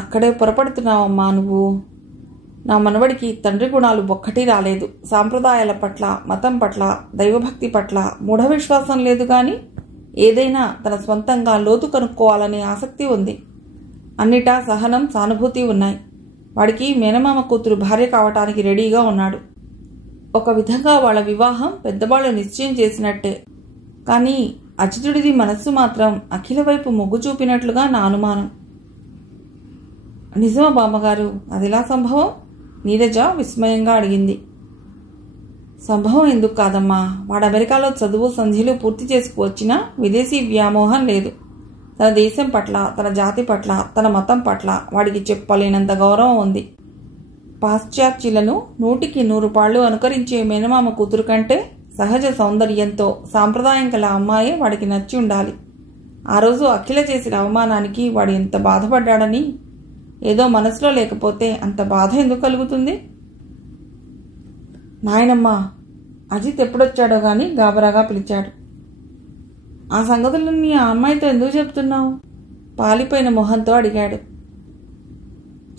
అక్కడే పొరపడుతున్నావమ్మా నువ్వు. నా మనవడికి తండ్రి గుణాలు ఒక్కటి రాలేదు. సాంప్రదాయాల పట్ల, మతం పట్ల, దైవభక్తి పట్ల మూఢ విశ్వాసం లేదు. కానీ ఏదైనా తన స్వంతంగా లోతు కనుక్కోవాలనే ఆసక్తి ఉంది. అన్నిటా సహనం, సానుభూతి ఉన్నాయి. వాడికి మేనమామ కూతురు భార్య కావటానికి రెడీగా ఉన్నాడు. ఒక విధంగా వాళ్ళ వివాహం పెద్దవాళ్ళు నిశ్చయం చేసినట్టే. కానీ అజితుడిది మనస్సు మాత్రం అఖిల వైపు మొగ్గు చూపినట్లుగా నా అనుమానం. నిజమా బామ్మగారు? అదిలా సంభవం? నీరజ విస్మయంగా అడిగింది. సంభవం ఎందుకు కాదమ్మా, వాడు అమెరికాలో చదువు సంధ్యలు పూర్తి చేసుకువచ్చినా విదేశీ వ్యామోహం లేదు. తన దేశం పట్ల, తన జాతి పట్ల, తన మతం పట్ల వాడికి చెప్పలేనంత గౌరవం ఉంది. పాశ్చాత్యులను 100కి 100 పాళ్ళు అనుకరించే మేనమామ కూతురు కంటే సహజ సౌందర్యంతో సాంప్రదాయం గల అమ్మాయే వాడికి నచ్చి ఉండాలి. ఆ రోజు అఖిల చేసిన అవమానానికి వాడు ఎంత బాధపడ్డాడని, ఏదో మనసులో లేకపోతే అంత బాధ ఎందుకు కలుగుతుంది? నాయనమ్మా, అజిత్ ఎప్పుడొచ్చాడో గాని గాబరాగా పిలిచాడు. ఆ సంగతులన్నీ ఆ అమ్మాయితో ఎందుకు చెప్తున్నావు? పాలిపోయిన మొహంతో అడిగాడు.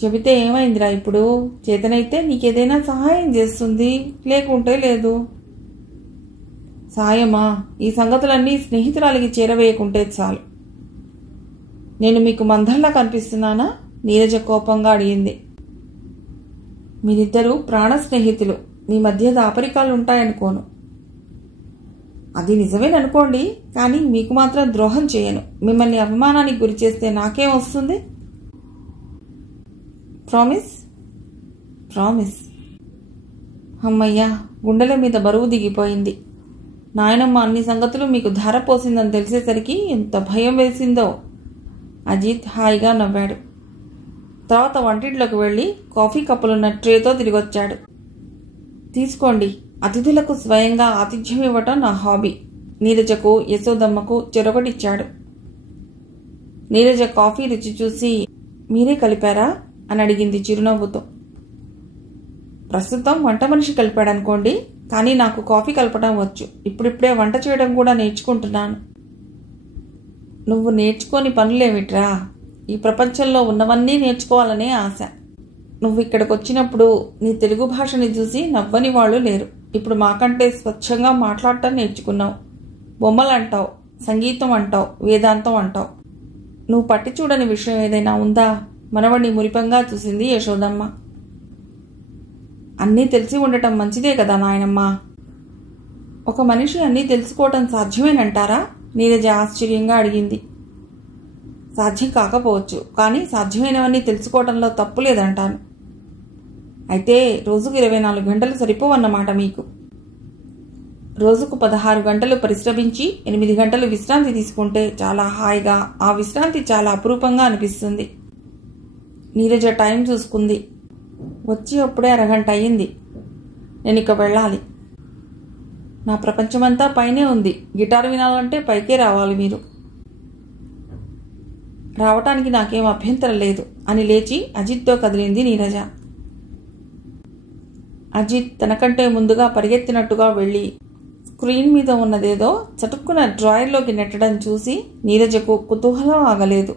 చెబితే ఏమైందిరా ఇప్పుడు? చేతనైతే నీకేదైనా సహాయం చేస్తుంది, లేకుంటే లేదు. సాయమా? ఈ సంగతులన్నీ స్నేహితురాలికి చేరవేయకుంటే చాలు. నేను మీకు మందల్లా కనిపిస్తున్నానా? నీరజ కోపంగా అడిగింది. మీరిద్దరూ ప్రాణ స్నేహితులు, మీ మధ్య దాపరికాలు ఉంటాయనుకోను. అది నిజమేననుకోండి, కానీ మీకు మాత్రం ద్రోహం చేయను. మిమ్మల్ని అవమానానికి గురి చేస్తే నాకేం వస్తుంది? ప్రామిస్? ప్రామిస్. అమ్మయ్యా, గుండెల మీద బరువు దిగిపోయింది. నాయనమ్మ అన్ని సంగతులు మీకు ధారపోసిందని తెలిసేసరికి ఎంత భయం వేసిందో. అజిత్ హాయిగా నవ్వాడు. తర్వాత వంటింట్లోకి వెళ్ళి కాఫీ కప్పులున్న ట్రేతో తిరిగొచ్చాడు. తీసుకోండి, అతిథులకు స్వయంగా ఆతిథ్యం ఇవ్వటం నా హాబీ. నీరజకు, యశోదమ్మకు చెరొకటిచ్చాడు. నీరజ కాఫీ రుచి చూసి, మీరే కలిపారా అని అడిగింది చిరునవ్వుతో. ప్రస్తుతం వంట మనిషి కలిపాడనుకోండి, కానీ నాకు కాఫీ కలపడం వచ్చు. ఇప్పుడిప్పుడే వంట చేయడం కూడా నేర్చుకుంటున్నాను. నువ్వు నేర్చుకోని పనులేమిట్రా? ఈ ప్రపంచంలో ఉన్నవన్నీ నేర్చుకోవాలనే ఆశ. నువ్వు ఇక్కడికి వచ్చినప్పుడు నీ తెలుగు భాషని చూసి నవ్వని వాళ్ళు లేరు. ఇప్పుడు మాకంటే స్వచ్ఛంగా మాట్లాడటం నేర్చుకున్నావు. బొమ్మలు అంటావు, సంగీతం అంటావు, వేదాంతం అంటావు. నువ్వు పట్టి చూడని విషయం ఏదైనా ఉందా? మనవడిని మురిపంగా చూసింది యశోదమ్మ. అన్నీ తెలిసి ఉండటం మంచిదే కదా నాయనమ్మా. ఒక మనిషి అన్నీ తెలుసుకోవటం సాధ్యమేనంటారా? నీరజ ఆశ్చర్యంగా అడిగింది. సాధ్యం కాకపోవచ్చు, కానీ సాధ్యమైనవన్నీ తెలుసుకోవటంలో తప్పు లేదంటాను. అయితే రోజుకు 24 గంటలు సరిపోవన్నమాట మీకు. రోజుకు 16 గంటలు పరిశ్రమించి 8 గంటలు విశ్రాంతి తీసుకుంటే చాలా హాయిగా, ఆ విశ్రాంతి చాలా అపురూపంగా అనిపిస్తుంది. నీరజ టైం చూసుకుంది. వచ్చి అప్పుడే అరగంట అయ్యింది. నేను ఇక వెళ్ళాలి. నా ప్రపంచమంతా పైనే ఉంది. గిటార్ వినాలంటే పైకే రావాలి మీరు. రావటానికి నాకేం అభ్యంతరం లేదు అని లేచి అజిత్తో కదిలింది నీరజ. అజిత్ తనకంటే ముందుగా పరిగెత్తినట్టుగా వెళ్ళి స్క్రీన్ మీద ఉన్నదేదో చటుక్కున డ్రాయర్లోకి నెట్టడం చూసి నీరజకు కుతూహలం ఆగలేదు.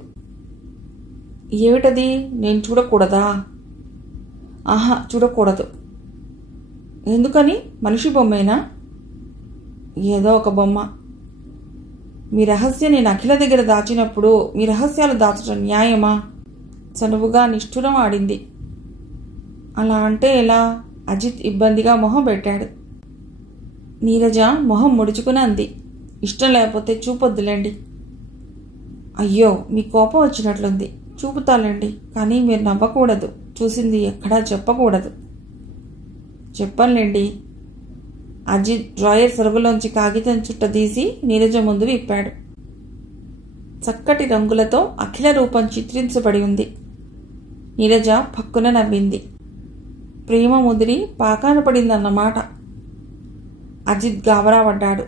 ఏమిటది? నేను చూడకూడదా? ఆహా, చూడకూడదు. ఎందుకని? మనిషి బొమ్మేనా? ఏదో ఒక బొమ్మ. మీ రహస్యం నేను అఖిల దగ్గర దాచినప్పుడు మీ రహస్యాలు దాచడం న్యాయమా? చనువుగా నిష్ఠురం ఆడింది. అలా అంటే ఎలా? అజిత్ ఇబ్బందిగా మొహం పెట్టాడు. నీరజ మొహం ముడుచుకుని అంది. ఇష్టం లేకపోతే చూపొద్దులేండి. అయ్యో, మీ కోపం వచ్చినట్లుంది. చూపుతాలేండి, కానీ మీరు నవ్వకూడదు. చూసింది ఎక్కడా చెప్పకూడదు. చెప్పనులేండి. అజిత్ డ్రాయర్ సరుగులోంచి కాగితం చుట్ట తీసి నీరజ ముందు విప్పాడు. చక్కటి రంగులతో అఖిల రూపం చిత్రించబడి ఉంది. నీరజ పక్కున నవ్వింది. ప్రేమ ముదిరి పాకాన పడిందన్నమాట. అజిత్ గాబరాపడ్డాడు.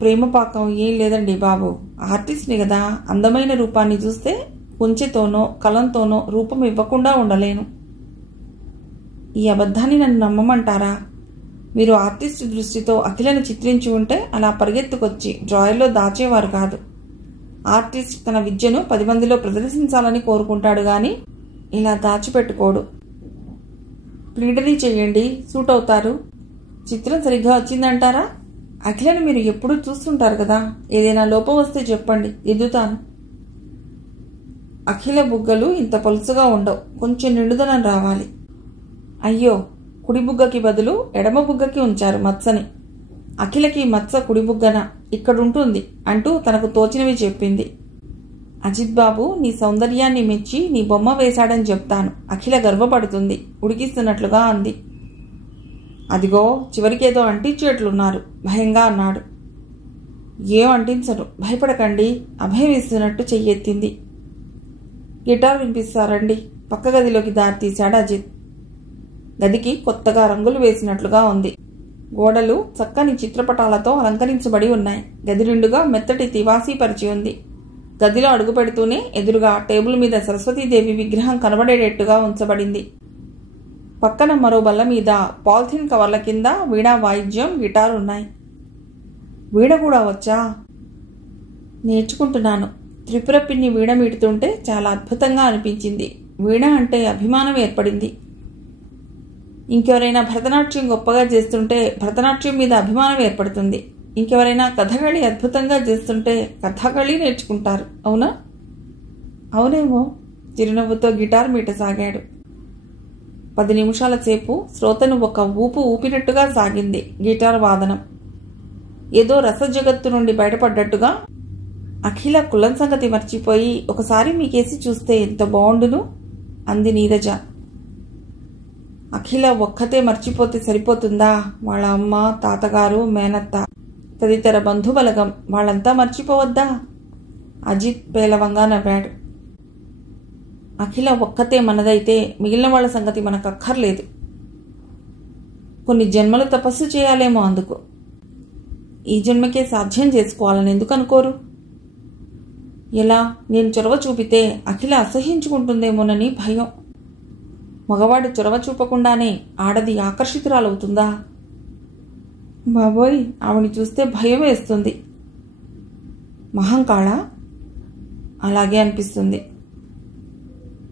ప్రేమ పాకం ఏం లేదండి బాబు. ఆర్టిస్ట్ని కదా. అందమైన రూపాన్ని చూస్తే కుంచెతోనో కలంతోనో రూపం ఇవ్వకుండా ఉండలేను. ఈ అబద్ధాన్ని నన్ను నమ్మమంటారా? మీరు ఆర్టిస్ట్ దృష్టితో అఖిలను చిత్రించి ఉంటే అలా పరిగెత్తుకొచ్చి డ్రాయర్లో దాచేవారు కాదు. ఆర్టిస్ట్ తన విద్యను 10 మందిలో ప్రదర్శించాలని కోరుకుంటాడు గాని ఇలా దాచిపెట్టుకోడు. ప్లీడరీ చెయ్యండి, సూట్ అవుతారు. చిత్రం సరిగ్గా వచ్చిందంటారా? అఖిలను మీరు ఎప్పుడూ చూస్తుంటారు కదా. ఏదైనా లోపం వస్తే చెప్పండి, ఎద్దుతాను. అఖిల బుగ్గలు ఇంత పలుసుగా ఉండవు. కొంచెం నిండుదనం రావాలి. అయ్యో, కుడి బుగ్గకి బదులు ఎడమ బుగ్గకి ఉంచారు మచ్చని. అఖిలకి మత్స కుడిబుగ్గన ఇక్కడుంటుంది అంటూ తనకు తోచినవి చెప్పింది. అజిత్ బాబు నీ సౌందర్యాన్ని మెచ్చి నీ బొమ్మ వేశాడని చెప్తాను. అఖిల గర్వపడుతుంది ఉడికిస్తున్నట్లుగా అంది. అదిగో చివరికేదో అంటించేట్లున్నారు భయంగా అన్నాడు. ఏం అంటించను, భయపడకండి అభయం ఇస్తున్నట్టు చెయ్యెత్తింది. గిటార్ వినిపిస్తారండి. పక్క గదిలోకి దారి తీశాడు అజిత్. గదికి కొత్తగా రంగులు వేసినట్లుగా ఉంది. గోడలు చక్కని చిత్రపటాలతో అలంకరించబడి ఉన్నాయి. గది నిండుగా మెత్తటి తివాసీ పరిచి ఉంది. గదిలో అడుగు పెడుతూనే ఎదురుగా టేబుల్ మీద సరస్వతీదేవి విగ్రహం కనబడేటట్టుగా ఉంచబడింది. పక్కన మరో బల్ల మీద పాలిథిన్ కవర్ల కింద వీణా వాయిద్యం, గిటార్ ఉన్నాయి. వీణ కూడా వచ్చా? నేర్చుకుంటున్నాను. త్రిపుర పిన్ని వీణ మీటుతుంటే చాలా అద్భుతంగా అనిపించింది. వీణ అంటే అభిమానం ఏర్పడింది. ఇంకెవరైనా భరతనాట్యం గొప్పగా చేస్తుంటే భరతనాట్యం మీద అభిమానం ఏర్పడుతుంది. ఇంకెవరైనా కథകളి అద్భుతంగా చేస్తుంటే కథകളి నేర్చుకుంటారు. అవునా? అవునేమో. చిరునవ్వుతో గిటార్ మీటసాగాడు. 10 నిమిషాల సేపు శ్రోతను ఒక ఊపు ఊపినట్టుగా సాగింది గిటార్ వాదనం. ఏదో రసజగత్తు నుండి బయటపడ్డట్టుగా అఖిల కులం సంగతి మర్చిపోయి ఒకసారి మీకేసి చూస్తే ఎంత బాగుండును అంది నీరజ. అఖిల ఒక్కతే మర్చిపోతే సరిపోతుందా? వాళ్ళ అమ్మ, తాతగారు, మేనత్త, తదితర బంధుబలగం వాళ్ళంతా మర్చిపోవద్దా? అజిత్ పేలవంగా నవ్వాడు. అఖిల ఒక్కతే మనదైతే మిగిలిన వాళ్ళ సంగతి మనకక్కర్లేదు. కొన్ని జన్మలు తపస్సు చేయాలేమో అందుకు. ఈ జన్మకే సాధ్యం చేసుకోవాలని ఎందుకు అనుకోరు? ఎలా? నేను చొరవ చూపితే అఖిల అసహించుకుంటుందేమోనని భయం. మగవాడు చొరవ చూపకుండానే ఆడది ఆకర్షితురాలవుతుందా? బాబోయ్, ఆవిని చూస్తే భయం వేస్తుంది. మహంకాళ? అలాగే అనిపిస్తుంది.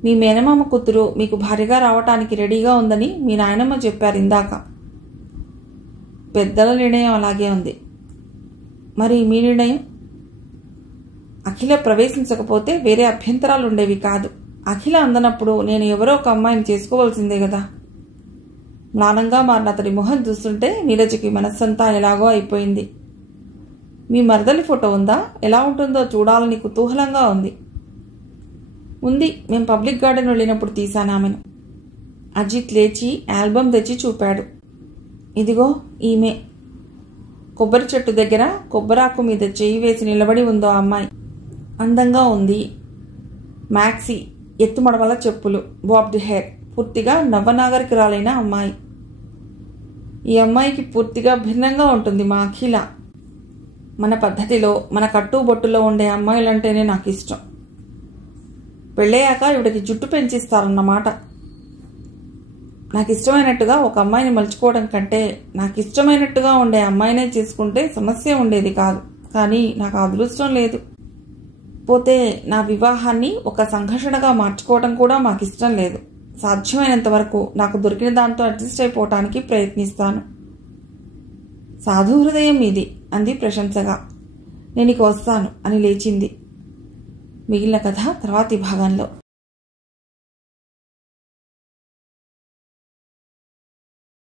మీ మేనమామ కూతురు మీకు భార్యగా రావటానికి రెడీగా ఉందని మీ నాయనమ్మ చెప్పారు ఇందాక. పెద్దల నిర్ణయం అలాగే ఉంది. మరి మీ నిర్ణయం? అఖిల ప్రవేశించకపోతే వేరే అభ్యంతరాలు ఉండేవి కాదు. అఖిల అందనప్పుడు నేను ఎవరో ఒక అమ్మాయిని చేసుకోవాల్సిందే కదా. మ్లానంగా మారిన అతడి మొహం చూస్తుంటే నీరజకి మనస్సంతా ఎలాగో అయిపోయింది. మీ మరదలి ఫోటో ఉందా? ఎలా ఉంటుందో చూడాలని కుతూహలంగా ఉంది. ఉంది. మేం పబ్లిక్ గార్డెన్ వెళ్ళినప్పుడు తీశాను ఆమెను. అజిత్ లేచి ఆల్బమ్ తెచ్చి చూపాడు. ఇదిగో ఈమె. కొబ్బరి చెట్టు దగ్గర కొబ్బరాకు మీద చేయి వేసి నిలబడి ఉందో అమ్మాయి. అందంగా ఉంది. మ్యాక్సీ, ఎత్తుమడవల చెప్పులు, బాబ్డ్ హెయిర్, పూర్తిగా నవ్వనాగరికురాలైన అమ్మాయి. ఈ అమ్మాయికి పూర్తిగా భిన్నంగా ఉంటుంది మా అఖిల. మన పద్ధతిలో, మన కట్టుబొట్టులో ఉండే అమ్మాయిలంటేనే నాకు ఇష్టం. పెళ్ళయ్యాక ఇవిడికి జుట్టు పెంచిస్తారన్నమాట. నాకు ఇష్టమైనట్టుగా ఒక అమ్మాయిని మలుచుకోవడం కంటే నాకు ఇష్టమైనట్టుగా ఉండే అమ్మాయినే చేసుకుంటే సమస్య ఉండేది కాదు. కానీ నాకు అదృష్టం లేదు. పోతే నా వివాహాన్ని ఒక సంఘర్షణగా మార్చుకోవడం కూడా మాకు ఇష్టం లేదు. సాధ్యమైనంత వరకు నాకు దొరికిన దాంతో అడ్జస్ట్ అయిపోవటానికి ప్రయత్నిస్తాను. సాధు హృదయం ఇది అంది ప్రశంసగా. నేను ఇక వస్తాను అని లేచింది. మిగిలిన కథ తర్వాతి భాగంలో.